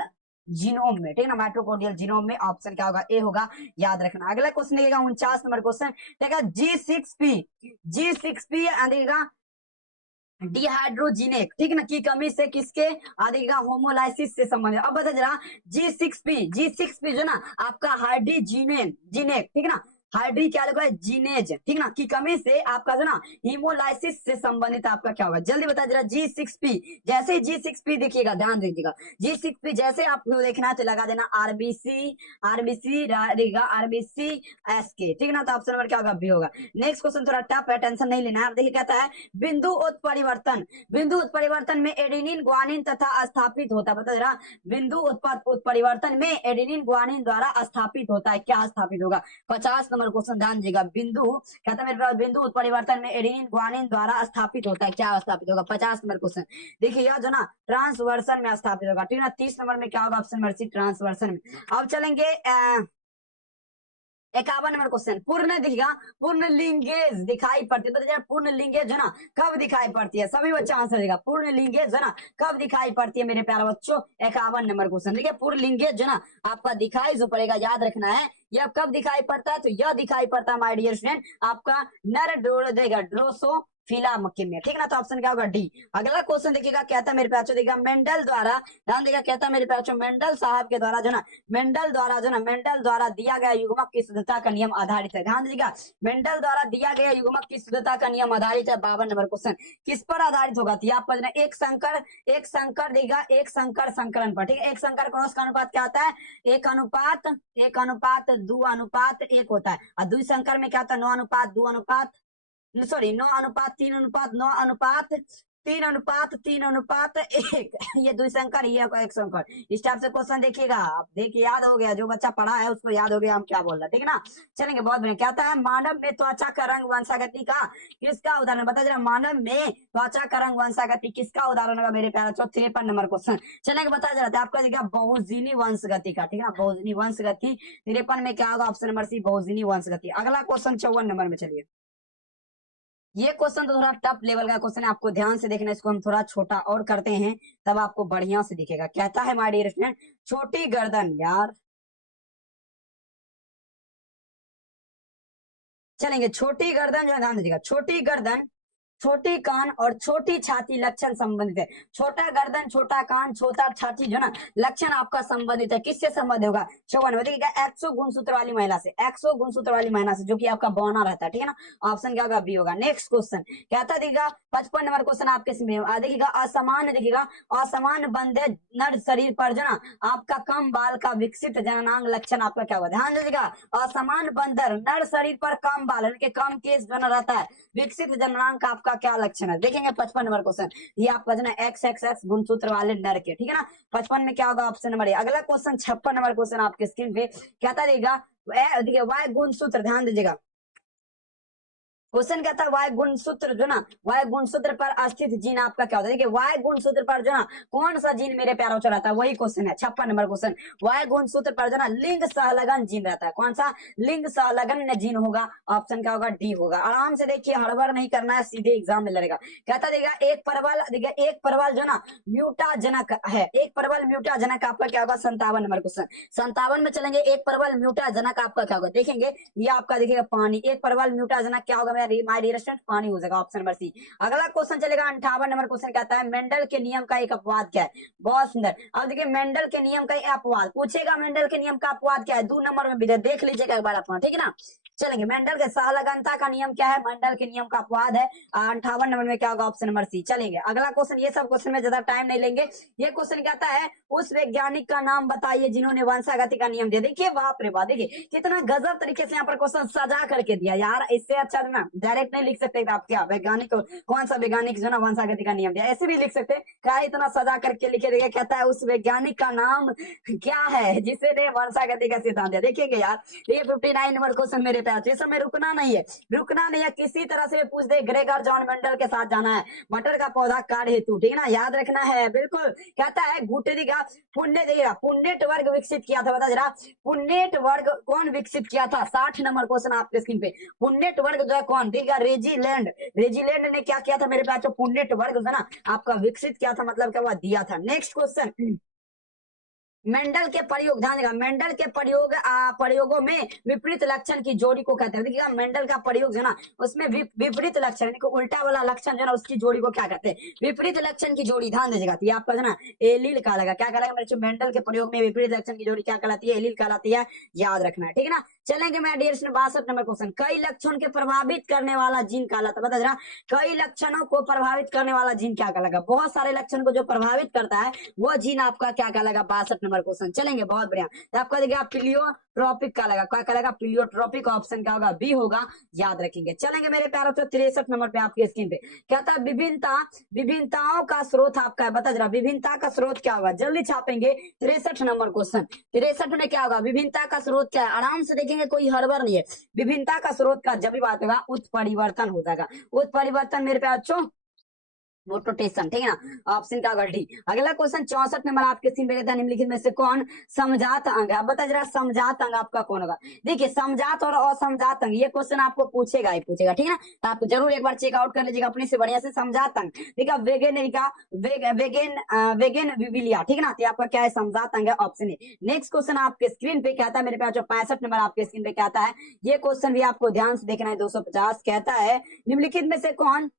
जीनोम में, ठीक है ना, माइटोकॉन्ड्रियल जीनोम में ऑप्शन क्या होगा, ए होगा, याद रखना। अगला क्वेश्चन देखिएगा 49 नंबर क्वेश्चन देखिएगा G6P देखिएगा डिहाइड्रोजिनेक, ठीक है ना, की कमी से किसके देखिएगा होमोलाइसिस से संबंधित। अब बता जरा G6P जो ना आपका हाइड्रोजिनेक, ठीक है ना, हाइड्री क्या लिखा है जीनेज, ठीक ना, की कमी से आपका जो ना हीमोलाइसिस से संबंधित आपका क्या होगा, जल्दी बता जरा। G6P जैसे ही G6P देखिएगा, ध्यान दीजिएगा, G6P जैसे आपको देखना है तो लगा देना आरबीसी SK, ठीक ना, तो ऑप्शन नंबर क्या होगा, बी होगा। नेक्स्ट क्वेश्चन थोड़ा टफ है, टेंशन नहीं लेना है। देखिए कहता है बिंदु उत्परिवर्तन में एडेनिन ग्वानिन तथा स्थापित होता है, बता जरा बिंदु उत्परिवर्तन में एडेनिन ग्वानिन द्वारा स्थापित होता है, क्या स्थापित होगा। 50 नंबर क्वेश्चन ध्यान दीजिएगा, बिंदु कहता है मेरे पास बिंदु उत्परिवर्तन में एडेनिन ग्वानिन द्वारा स्थापित होता है, क्या स्थापित होगा। 50 नंबर क्वेश्चन देखिए यह जो ना ट्रांसवर्सन में स्थापित होगा, ठीक है ना। 30 नंबर में क्या होगा, ऑप्शन नंबर सी ट्रांसवर्सन में। अब चलेंगे 51 नंबर क्वेश्चन पूर्ण दिखेगा, पूर्ण लिंगेज दिखाई पड़ती है, तो पूर्ण लिंगेज जो ना कब दिखाई पड़ती है, सभी बच्चे आंसर देगा। पूर्ण लिंगेज जो ना कब दिखाई पड़ती है मेरे प्यारे बच्चों, 51 नंबर क्वेश्चन देखिए। पूर्ण लिंगेज जो ना आपका दिखाई जो पड़ेगा, याद रखना है यह कब दिखाई पड़ता है, तो यह दिखाई पड़ता है माय डियर स्टूडेंट आपका नर ड्रोसोफिला मक्के में, ठीक ना, तो ऑप्शन क्या होगा, डी। अगला क्वेश्चन देखिएगा कहता है मेरे प्यारे देखिएगा मेंडल द्वारा, ध्यान देगा, कहता है मेरे प्यारे मेंडल साहब के द्वारा जो ना मेंडल द्वारा दिया गया युग्मक की शुद्धता का नियम आधारित है। ध्यान दीजिएगा मेंडल द्वारा दिया गया युग्मक की शुद्धता का नियम आधारित है। 52 नंबर क्वेश्चन किस पर आधारित होगा, तो आप एक संकर देगा, एक संकर संकरण पर, ठीक है। एक संकर क्रॉस का अनुपात क्या होता है, 1:2:1 होता है, और दुई संकर में क्या होता है 9:2:9:9:3:3:1 ये दुई संकर, ये एक संकर। इस टाइप से क्वेश्चन देखिएगा, आप देखिए याद हो गया, जो बच्चा पढ़ा है उसको याद हो गया हम क्या बोल रहे, ठीक है ना। चलेंगे बहुत बढ़िया। कहता है मानव में त्वचा का रंग वंशागति का किसका उदाहरण, बता जरा मानव में त्वचा का रंग वंशागति किसका उदाहरण होगा मेरे प्यारे। 53 नंबर क्वेश्चन चलेंगे, बता जरा आपका देखिए बहुजीनी वंशगति का, ठीक है ना, बहुजीनी वंशगति। 53 में क्या होगा, ऑप्शन नंबर सी बहुजीनी वंशगति। अगला क्वेश्चन 54 नंबर में, चलिए ये क्वेश्चन तो थोड़ा टफ लेवल का क्वेश्चन है, आपको ध्यान से देखना, इसको हम थोड़ा छोटा और करते हैं तब आपको बढ़िया से दिखेगा। कहता है माय डियर स्टूडेंट छोटी गर्दन, यार चलेंगे छोटी गर्दन जो ध्यान दीजिएगा, छोटी गर्दन, छोटी कान और छोटी छाती लक्षण संबंधित है। छोटा गर्दन, छोटा कान, छोटा छाती जो ना लक्षण आपका संबंधित है, किससे संबंध होगा, 54 देखिएगा एक्सो गुणसूत्र वाली महिला से, एक्सो गुणसूत्र वाली महिला से जो कि आपका बौना रहता है, ठीक है ना, ऑप्शन क्या होगा, बी होगा। नेक्स्ट क्वेश्चन कहता देखिएगा 55 नंबर क्वेश्चन आपके देखिएगा असमान बंधे नर शरीर पर जो ना आपका कम बाल का विकसित जननांग लक्षण आपका क्या होगा, ध्यान दीजिएगा असमान बंदर नर शरीर पर कम बाल के कम केस बना रहता है, विकसित जननांग का आपका क्या लक्षण है, देखेंगे 55 नंबर क्वेश्चन। ये आपका जो ना XXX गुणसूत्र वाले नर के, ठीक है ना, 55 में क्या होगा, ऑप्शन नंबर ए। अगला क्वेश्चन 56 नंबर क्वेश्चन आपके स्क्रीन पे कहता देगा देखिए वाय गुणसूत्र, ध्यान दीजिएगा क्वेश्चन कहता है वाय गुणसूत्र जो ना वाय गुणसूत्र पर स्थित जीन आपका क्या होता है। देखिए वाय गुणसूत्र पर जो ना कौन सा जीन मेरे प्यारों से रहता है, वही क्वेश्चन है 56 नंबर क्वेश्चन। वाय गुणसूत्र पर जो ना लिंग सहलगन जीन रहता है, कौन सा लिंग सहलगन जीन होगा, ऑप्शन क्या होगा, डी होगा। आराम से देखिए, हड़बड़ नहीं करना है, सीधे एग्जाम में लड़ेगा। कहता देगा एक परवल जो ना म्यूटाजनक है, एक परवल म्यूटाजनक आपका क्या होगा, 57 नंबर क्वेश्चन। 57 में चलेंगे, एक परवल म्यूटाजनक आपका क्या होगा, देखेंगे ये आपका देखिएगा पानी, एक परवल म्यूटाजनक क्या होगा माय डियर स्टूडेंट, पानी हो जाएगा, ऑप्शन नंबर सी। अगला क्वेश्चन चलेगा 58 नंबर क्वेश्चन कहता है मेंडल के नियम का एक अपवाद क्या है, बहुत सुंदर। अब देखिए मेंडल के नियम का अपवाद पूछेगा, मेंडल के नियम का अपवाद क्या है, 2 नंबर में भी देख लीजिएगा एक बार अपना, ठीक है ना। चलेंगे मेंडल के सहलगनता का नियम क्या है, मेंडल के नियम का अपवाद है, 58 नंबर में क्या होगा, ऑप्शन नंबर सी। चलेंगे अगला क्वेश्चन, ये सब क्वेश्चन में ज्यादा टाइम नहीं लेंगे। ये क्वेश्चन कहता है उस वैज्ञानिक का नाम बताइए जिन्होंने वंशागति का नियम दिया। देखिए बाप रे बाप, देखिए कितना गजब तरीके से यहाँ पर क्वेश्चन सजा करके दिया यार, इससे अच्छा ना डायरेक्ट नहीं लिख सकते आप क्या, वैज्ञानिक कौन सा वैज्ञानिक जो ना वंशागति का नियम दिया, ऐसे भी लिख सकते, क्या इतना सजा करके लिखे देखिए। कहता है उस वैज्ञानिक का नाम क्या है जिसने वंशागति का सिद्धांत दिया। देखिएगा यार ये 59 नंबर क्वेश्चन मेरे प्यार, तो इस समय रुकना नहीं है, रुकना नहीं है, किसी तरह से पूछ दे ग्रेगर जॉन मेंडल के साथ जाना है, मटर का पौधा कार्य हेतु, ठीक है ना, याद रखना है बिल्कुल। कहता है गुटेरी का पुण्य देगा, पुण्यट वर्ग विकसित किया था, बता जरा पुण्यट वर्ग कौन विकसित किया था, 60 नंबर क्वेश्चन आपके स्क्रीन पे। पुण्यट वर्ग जो है कौन, ठीक है, रेजिलैंड, रेजिलैंड ने क्या किया था मेरे पास, जो पुण्यट वर्ग जो है ना आपका विकसित किया था, मतलब क्या हुआ, दिया था। नेक्स्ट क्वेश्चन, मेंडल के प्रयोग, ध्यान देगा, मेंडल के प्रयोगों में विपरीत लक्षण की जोड़ी को कहते हैं। देखिएगा मेंडल का प्रयोग जो है ना उसमें विपरीत लक्षण, उल्टा वाला लक्षण जो है ना उसकी जोड़ी को क्या कहते हैं, विपरीत लक्षण की जोड़ी। ध्यान दीजिएगा, ये आपका जो है ना एलील कहलाएगा, क्या कहलाएगा मेरे मेंडल के प्रयोग में विपरीत लक्षण की जोड़ी क्या कहलाती है, एलील कहलाती है, याद रखना है, ठीक है ना। चलेंगे मैं डियर 62 नंबर क्वेश्चन, कई लक्षण के प्रभावित करने वाला जीन कहलाता, बता जरा कई लक्षणों को प्रभावित करने वाला जीन क्या कहलाएगा, बहुत सारे लक्षण को जो प्रभावित करता है वो जीन आपका क्या कहलाएगा, 62 नंबर क्वेश्चन। चलेंगे बहुत बढ़िया, तो आपका देखिए पिलियोट्रोपिक का लगा, क्या कहलाएगा, पिलियोट्रोपिक, ऑप्शन क्या होगा, बी होगा, याद रखेंगे। चलेंगे मेरे प्यारों तो 63 नंबर पे आपकी स्क्रीन पे कहता है विभिन्नताओं का स्रोत आपका है, बता जरा विभिन्नता का स्रोत क्या होगा, जल्दी छापेंगे। 63 नंबर क्वेश्चन, 63 में क्या होगा, विभिन्नता का स्रोत क्या है, आराम से देखेंगे, कोई हड़बड़ नहीं है। विभिन्नता का स्रोत का जब भी बात होगा उत्परिवर्तन हो जाएगा, उत्परिवर्तन मेरे प्यारों रोटेशन, ठीक है ना, ऑप्शन का डी। अगला क्वेश्चन 64 नंबर आपके स्क्रीन पे रहता है, निम्नलिखित में से कौन समझात अंग है, बता जरा समझात अंग आपका कौन होगा। देखिए समझात और असमझात अंग ये क्वेश्चन आपको पूछेगा ही पूछेगा, ठीक है ना, तो आपको जरूर एक बार चेकआउट कर लीजिएगा अपने से बढ़िया से। समझात अंग, ठीक है, वेगेन विविलिया, ठीक है ना, तो आपका क्या है, समझात अंग है, ऑप्शन ए। नेक्स्ट क्वेश्चन आपके स्क्रीन पे कहता है मेरे पास जो 65 नंबर आपके स्क्रीन पे कहता है, ये क्वेश्चन भी आपको ध्यान से देखना है, 250 कहता है निम्नलिखित में से कौन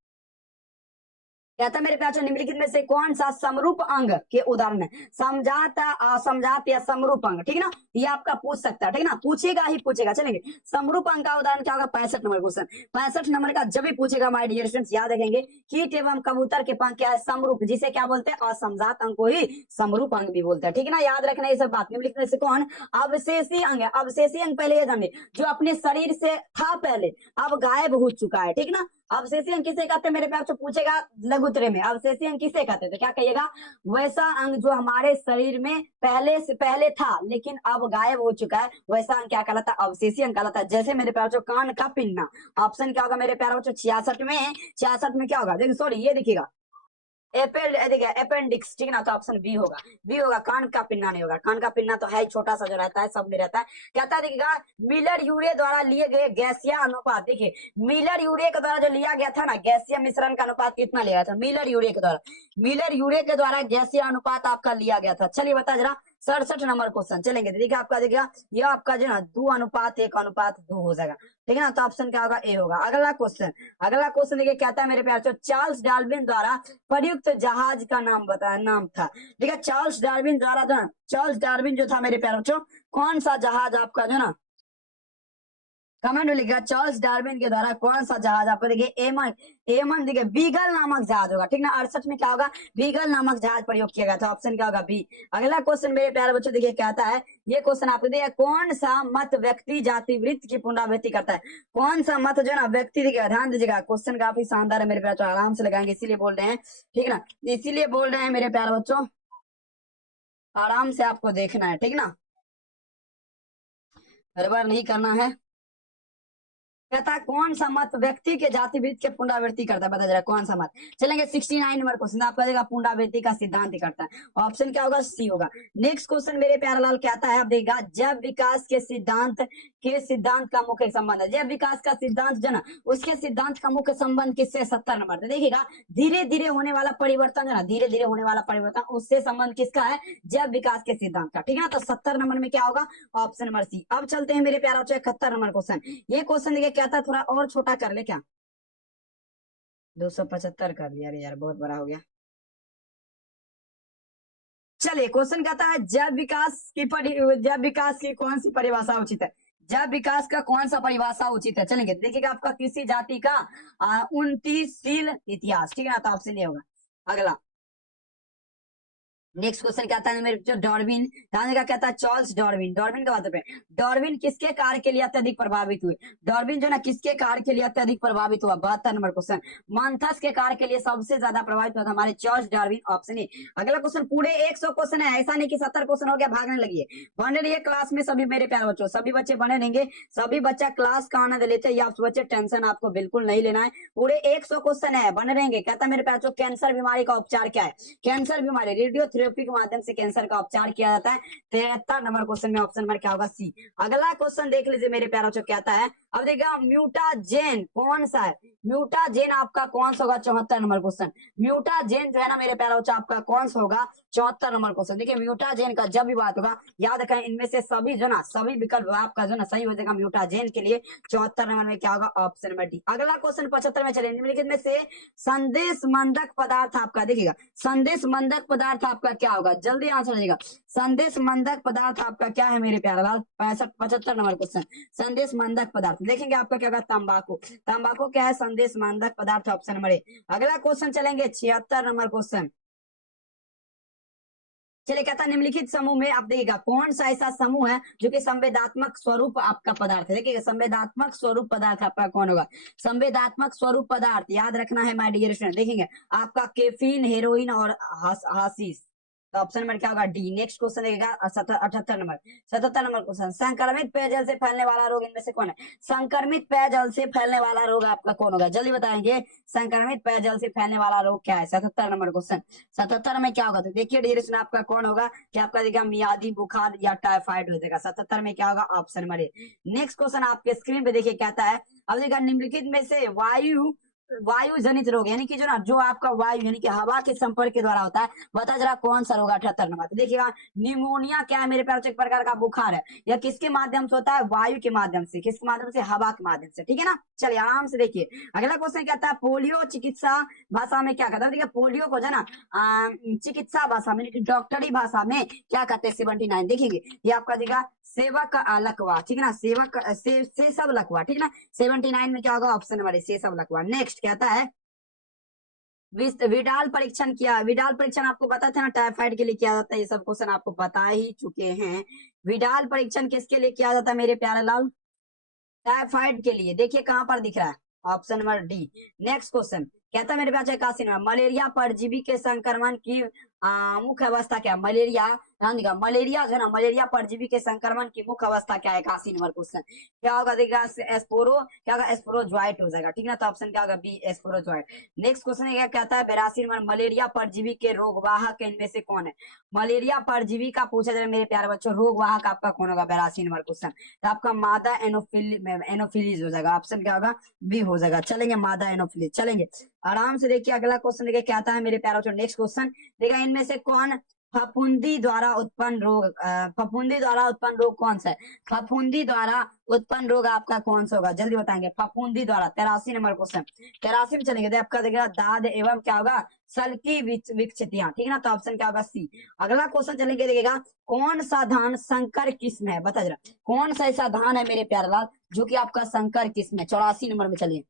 कहता मेरे प्यार, निम्नलिखित में से कौन सा समरूप अंग के उदाहरण है, समझात, असमझात या समरूप अंग, ठीक है ना, ये आपका पूछ सकता है, ठीक है ना, पूछेगा ही पूछेगा। चलेंगे समरूप अंग का उदाहरण क्या होगा, 65 नंबर क्वेश्चन, 65 नंबर का जब भी पूछेगा माय डियर स्टूडेंट्स याद रखेंगे, कीट एवं कबूतर के पंख क्या है, समरूप, जिसे क्या बोलते हैं, असमझात अंग को ही समरूप अंग भी बोलते हैं, ठीक है ना, याद रखना ये सब बात। निम्नलिखित में से कौन अवशेषी अंग है, अवशेषी अंग पहले ये जानिए जो अपने शरीर से था पहले अब गायब हो चुका है, ठीक है ना, अवशेषी अंग किसे कहते हैं मेरे प्यार, पूछेगा लघुत्तरे में अवशेषी अंग किसे कहते हैं, तो क्या कहिएगा, वैसा अंग जो हमारे शरीर में पहले से पहले था लेकिन अब गायब हो चुका है, वैसा अंग क्या कहलाता है, अवशेषी अंग कहलाता है। जैसे मेरे प्यार जो कान का पिन्ना, ऑप्शन क्या होगा मेरे प्यार, 66 में क्या होगा, देखिए सॉरी ये देखिएगा अपेंडिक्स, ठीक है ना, तो ऑप्शन बी होगा, कान का पिन्ना नहीं होगा, कान का पिन्ना तो है छोटा सा जो रहता है सब में रहता है। कहता है देखिएगा मिलर यूरे द्वारा लिए गए गैसीय अनुपात, देखिए मिलर यूरे के द्वारा जो लिया गया था ना गैसीय मिश्रण का अनुपात कितना लिया था, मिलर यूरे के द्वारा गैसीय अनुपात आपका लिया गया था। चलिए बता जरा 67 नंबर क्वेश्चन। चलेंगे देखिए आपका देखिएगा ये आपका जो ना 2:1:2 हो जाएगा, ठीक है ना, तो ऑप्शन क्या होगा, ए होगा। अगला क्वेश्चन देखिए कहता है मेरे प्यार चार्ल्स डार्विन द्वारा प्रयुक्त जहाज का नाम बताया, नाम था, ठीक है, चार्ल्स डार्विन जो था मेरे प्यार कौन सा जहाज आपका जो ना कमेंट में लिखा, चार्ल्स डार्विन के द्वारा कौन सा जहाज आपको देखिए एमन देखिए बीगल नामक जहाज होगा, ठीक ना, 68 में क्या होगा, बीगल नामक जहाज प्रयोग किया गया था, ऑप्शन क्या होगा, बी। अगला क्वेश्चन मेरे प्यारे बच्चों देखिए कहता है, ये क्वेश्चन आपको देखिए कौन सा मत व्यक्ति जाति वृत्त की पुनरावृत्ति करता है, कौन सा मत जो ना व्यक्ति देखिए, ध्यान दीजिएगा क्वेश्चन काफी शानदार है मेरे प्यारे, आराम से लगाएंगे इसीलिए बोल रहे हैं, ठीक है ना, इसीलिए बोल रहे हैं मेरे प्यारे बच्चों, आराम से आपको देखना है, ठीक ना, हड़बड़ नहीं करना है। कहता है कौन सा मत व्यक्ति के जाति वृत्त के पुनरावृत्ति करता है, बता जरा कौन सा मत। चलेंगे 69 नंबर क्वेश्चन आपका देगा पुनरावृत्ति का सिद्धांत करता है, ऑप्शन क्या होगा, सी होगा। नेक्स्ट क्वेश्चन मेरे प्यारा लाल कहता है, आप देगा जैव विकास के सिद्धांत का मुख्य संबंध है, जैव विकास का सिद्धांत जो ना उसके सिद्धांत का मुख्य संबंध किससे, 70 नंबर। देखिएगा धीरे धीरे होने वाला परिवर्तन जो ना धीरे धीरे होने वाला परिवर्तन उससे संबंध किसका है, जैव विकास के सिद्धांत का, ठीक है ना, तो 70 नंबर में क्या होगा, ऑप्शन नंबर सी। अब चलते हैं मेरे प्यारा 71 नंबर क्वेश्चन, ये क्वेश्चन देखिए कहता है थोड़ा और छोटा कर ले क्या, 275 कर लिया, अरे यार बहुत बड़ा हो गया। चलिए क्वेश्चन कहता है जैव विकास की कौन सी परिभाषा उचित है, जैव विकास का कौन सा परिभाषा उचित है। चलेंगे देखिएगा आपका किसी जाति का उन्नतिशील इतिहास, ठीक है ना, तो ऑप्शन ये होगा। अगला नेक्स्ट क्वेश्चन क्या आता है मेरे जो डार्विन, जानने का कहता है चार्ल्स डार्विन। डार्विन का बात है, डार्विन किसके कार्य के लिए अत्यधिक प्रभावित हुए? डार्विन जो ना किसके कार्य के लिए अत्यधिक प्रभावित हुआ? 72 नंबर क्वेश्चन। मानथस के कार्य के लिए सबसे ज्यादा प्रभावित हुआ था हमारे चार्ल्स डार्विन, ऑप्शन ए। अगला क्वेश्चन पूरे 100 क्वेश्चन है, ऐसा नहीं कि 70 क्वेश्चन हो गया भागने लगी है। बने रहिए क्लास में सभी मेरे प्यारे बच्चों, सभी बच्चे बने रहेंगे, सभी बच्चा क्लास का आनंद लेते हैं। आप बच्चे टेंशन आपको बिल्कुल नहीं लेना है, पूरे 100 क्वेश्चन है, बने रहेंगे। कहता है मेरे प्यारे बच्चों कैंसर बीमारी का उपचार क्या है? कैंसर बीमारी रेडियोथेरेपी के माध्यम से कैंसर का उपचार किया जाता है। 73 नंबर क्वेश्चन में ऑप्शन नंबर क्या होगा? सी। अगला क्वेश्चन देख लीजिए मेरे प्यारे बच्चों क्या आता है। अब देखिएगा म्यूटाजेन कौन सा है? म्यूटाजेन आपका कौन सा होगा? 74 नंबर क्वेश्चन। म्यूटाजेन जो है ना मेरे प्यारे बच्चों आपका कौन सा होगा? 74 नंबर क्वेश्चन। देखिए म्यूटाजेन का जब भी बात होगा याद रखें, इनमें से सभी जो ना सभी विकल्प आपका जो ना सही हो जाएगा म्यूटाजेन के लिए। 74 नंबर में क्या होगा? Option number D. अगला क्वेश्चन 75 में चले, निम्नलिखित में से संदेश मंदक पदार्थ आपका, देखिएगा संदेश मंदक पदार्थ आपका क्या होगा? जल्दी आंसर देगा। संदेश मंदक पदार्थ आपका क्या है मेरे प्यारे लाल? 75 नंबर क्वेश्चन। संदेश मंदक पदार्थ देखेंगे आपका क्या होगा? तंबाकू। तंबाकू क्या है? संदेश मंदक पदार्थ, ऑप्शन नंबर ए। अगला क्वेश्चन चलेंगे 76 नंबर क्वेश्चन। चलिए कहता है निम्नलिखित समूह में आप देखिएगा कौन सा ऐसा समूह है जो कि संवेदात्मक स्वरूप आपका पदार्थ है? देखिएगा संवेदात्मक स्वरूप पदार्थ आपका कौन होगा? संवेदात्मक स्वरूप पदार्थ याद रखना है माय डियर स्टूडेंट। देखेंगे आपका कैफीन, हेरोइन और हाशिश, तो ऑप्शन नंबर क्या होगा? डी। नेक्स्ट क्वेश्चन देखिएगा 78 नंबर। 77 नंबर क्वेश्चन, संक्रमित पेयजल से फैलने वाला रोग इनमें से कौन है? संक्रमित पेयजल से फैलने वाला रोग आपका कौन होगा? जल्दी बताएंगे, संक्रमित पेयजल से फैलने वाला रोग क्या है? 77 नंबर क्वेश्चन। 77 में क्या होगा? तो देखिए डियर आपका कौन होगा कि आपका देखिए मियादी बुखार या टाइफाइड हो जाएगा। 77 में क्या होगा? Option number A. Next question आपके स्क्रीन पे देखिए कहता है, अब देखिए निम्नलिखित में से वायु जनित रोग यानी कि जो ना जो आपका वायु यानी कि हवा के संपर्क के द्वारा होता है, बता जरा कौन सा रोग? 78 नंबर। तो देखिएगा निमोनिया क्या है मेरे प्यारे? एक प्रकार का बुखार है, या किसके माध्यम से होता है? वायु के माध्यम से। किसके माध्यम से? हवा के माध्यम से, ठीक है ना। चलिए आराम से देखिए अगला क्वेश्चन क्या था। पोलियो चिकित्सा भाषा में क्या कहता है? देखिए पोलियो को जो ना चिकित्सा भाषा में डॉक्टरी भाषा में क्या कहते हैं? 79 देखिए ये आपका देगा सेवक लकवा, ठीक है ना। सेवक से सब लकवा, ठीक है ना। 79 में क्या होगा? ऑप्शन नंबर से सब लकवा। नेक्स्ट कहता है विडाल परीक्षण किया। विडाल परीक्षण आपको पता था ना टाइफाइड के लिए किया जाता है, ये सब क्वेश्चन आपको बता ही चुके हैं। विडाल परीक्षण किसके लिए किया जाता है मेरे प्यारे लाल? टाइफाइड के लिए। देखिए कहां पर दिख रहा है? Option number D. Next question कहता है मेरे पास 81 नंबर, मलेरिया परजीवी के संक्रमण की मुख्य अवस्था क्या है? मलेरिया मलेरिया जो है ना मलेरिया परजीवी के संक्रमण की मुख्य अवस्था क्या है? 81 नंबर क्वेश्चन। क्या होगा? देखिएगा एस्पोरो क्या होगा? एस्पोरोजोइट हो जाएगा, ठीक है ना। तो ऑप्शन क्या होगा? बी एस्पोरोजोइट। नेक्स्ट क्वेश्चन क्या कहता है? 82 नंबर, मलेरिया परजीवी के रोगवाहक इनमें से कौन है? मलेरिया परजीवी का पूछा जाए मेरे प्यारे बच्चों, रोगवाहक आपका कौन होगा? 82 नंबर क्वेश्चन। तो आपका मादा एनोफिलीज हो जाएगा, ऑप्शन क्या होगा? बी हो जाएगा। चलेंगे मादा एनोफिलीज, चलेंगे आराम से देखिए अगला क्वेश्चन देखिए क्या आता है मेरे प्यारे बच्चों। नेक्स्ट क्वेश्चन देखिए इनमें से कौन फफूंदी द्वारा उत्पन्न रोग फफूंदी द्वारा उत्पन्न रोग कौन सा है? फफूंदी द्वारा उत्पन्न रोग आपका कौन सा होगा? जल्दी बताएंगे। फफूंदी द्वारा 83 नंबर क्वेश्चन। 83 में चलेंगे तो आपका देखिएगा दाद एवं क्या होगा? सल्की विक्षतियां, ठीक है ना। तो ऑप्शन क्या होगा? सी। अगला क्वेश्चन चलेंगे देखिएगा कौन सा धान संकर किस्म है? बता जरा कौन सा ऐसा धान है मेरे प्यारे लाल जो कि आपका संकर किस्म है? 84 नंबर में चलिए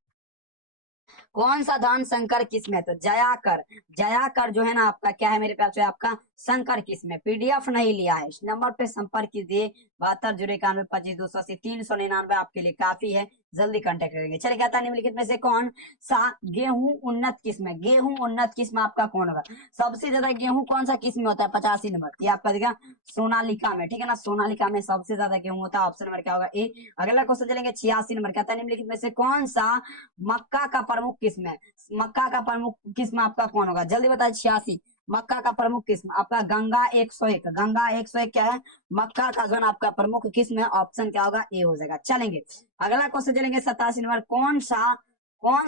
कौन सा धान संकर किस्म है? तो जयाकर। जयाकर जो है ना आपका क्या है मेरे प्यार से? आपका संकर किस्म है। पीडीएफ नहीं लिया है इस नंबर पे संपर्क कीजिए 72 091 25 280 399 आपके लिए काफी है, जल्दी कांटेक्ट करेंगे। चलिए कहता है निम्नलिखित में से कौन सा गेहूं उन्नत किस्म है? गेहूं उन्नत किस्म आपका कौन होगा? सबसे ज्यादा गेहूं कौन सा किस्म में होता है? 85 नंबर। ये आपका देखा सोनालिका में, ठीक है ना। सोनालिका में सबसे ज्यादा गेहूं होता है, ऑप्शन नंबर क्या होगा? ए। अगला क्वेश्चन चलेंगे 86 नंबर। कहता है निम्नलिखित में से कौन सा मक्का का प्रमुख किस्म है? मक्का का प्रमुख किस्म आपका कौन होगा? जल्दी बताइए। 86 मक्का का प्रमुख किस्म आपका गंगा 101। गंगा 101 क्या है? मक्का का जो आपका प्रमुख किस्म है, ऑप्शन क्या होगा? ए हो जाएगा। चलेंगे अगला क्वेश्चन चलेंगे 87 नंबर। कौन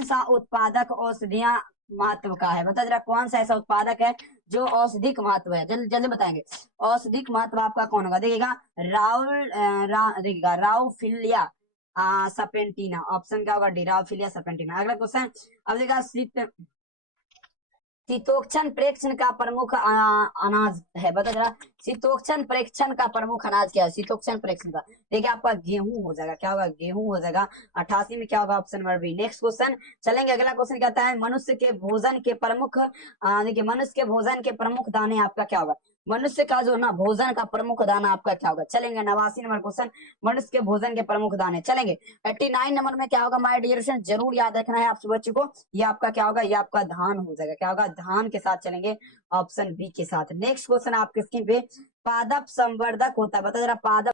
सा उत्पादक औषधियां महत्व का है? बता जरा कौन सा ऐसा उत्पादक है जो औषधिक महत्व है? जल्दी जल्दी बताएंगे। औषधिक महत्व आपका कौन होगा? देखिएगा देखिएगा राउफिलिया सपेंटिना, ऑप्शन क्या होगा? डी राउफिलिया सपेंटिना। अगला क्वेश्चन अब देखिएगा शीतोष्ण प्रेक्षण का प्रमुख अनाज है, बता जरा। शीतोष्ण प्रेक्षण का प्रमुख अनाज क्या है? शीतोष्ण प्रेक्षण का, देखिए आपका गेहूं हो जाएगा। क्या होगा? गेहूं हो जाएगा। 88 में क्या होगा? Option number B. Next question चलेंगे। अगला क्वेश्चन कहता है मनुष्य के भोजन के प्रमुख देखिए मनुष्य के भोजन के प्रमुख दाने आपका क्या होगा? मनुष्य का जो ना भोजन का प्रमुख दाना आपका क्या होगा? चलेंगे 89 नंबर क्वेश्चन, मनुष्य के भोजन के प्रमुख दाने। चलेंगे 89 नंबर में क्या होगा माय डियर फ्रेंड, जरूर याद रखना है आप सब बच्चों को। ये आपका क्या होगा? ये आपका धान हो जाएगा। क्या होगा? धान के साथ चलेंगे, ऑप्शन बी के साथ। नेक्स्ट क्वेश्चन आपके स्क्रीन पे, पादप संवर्धक होता है, बता जरा पादप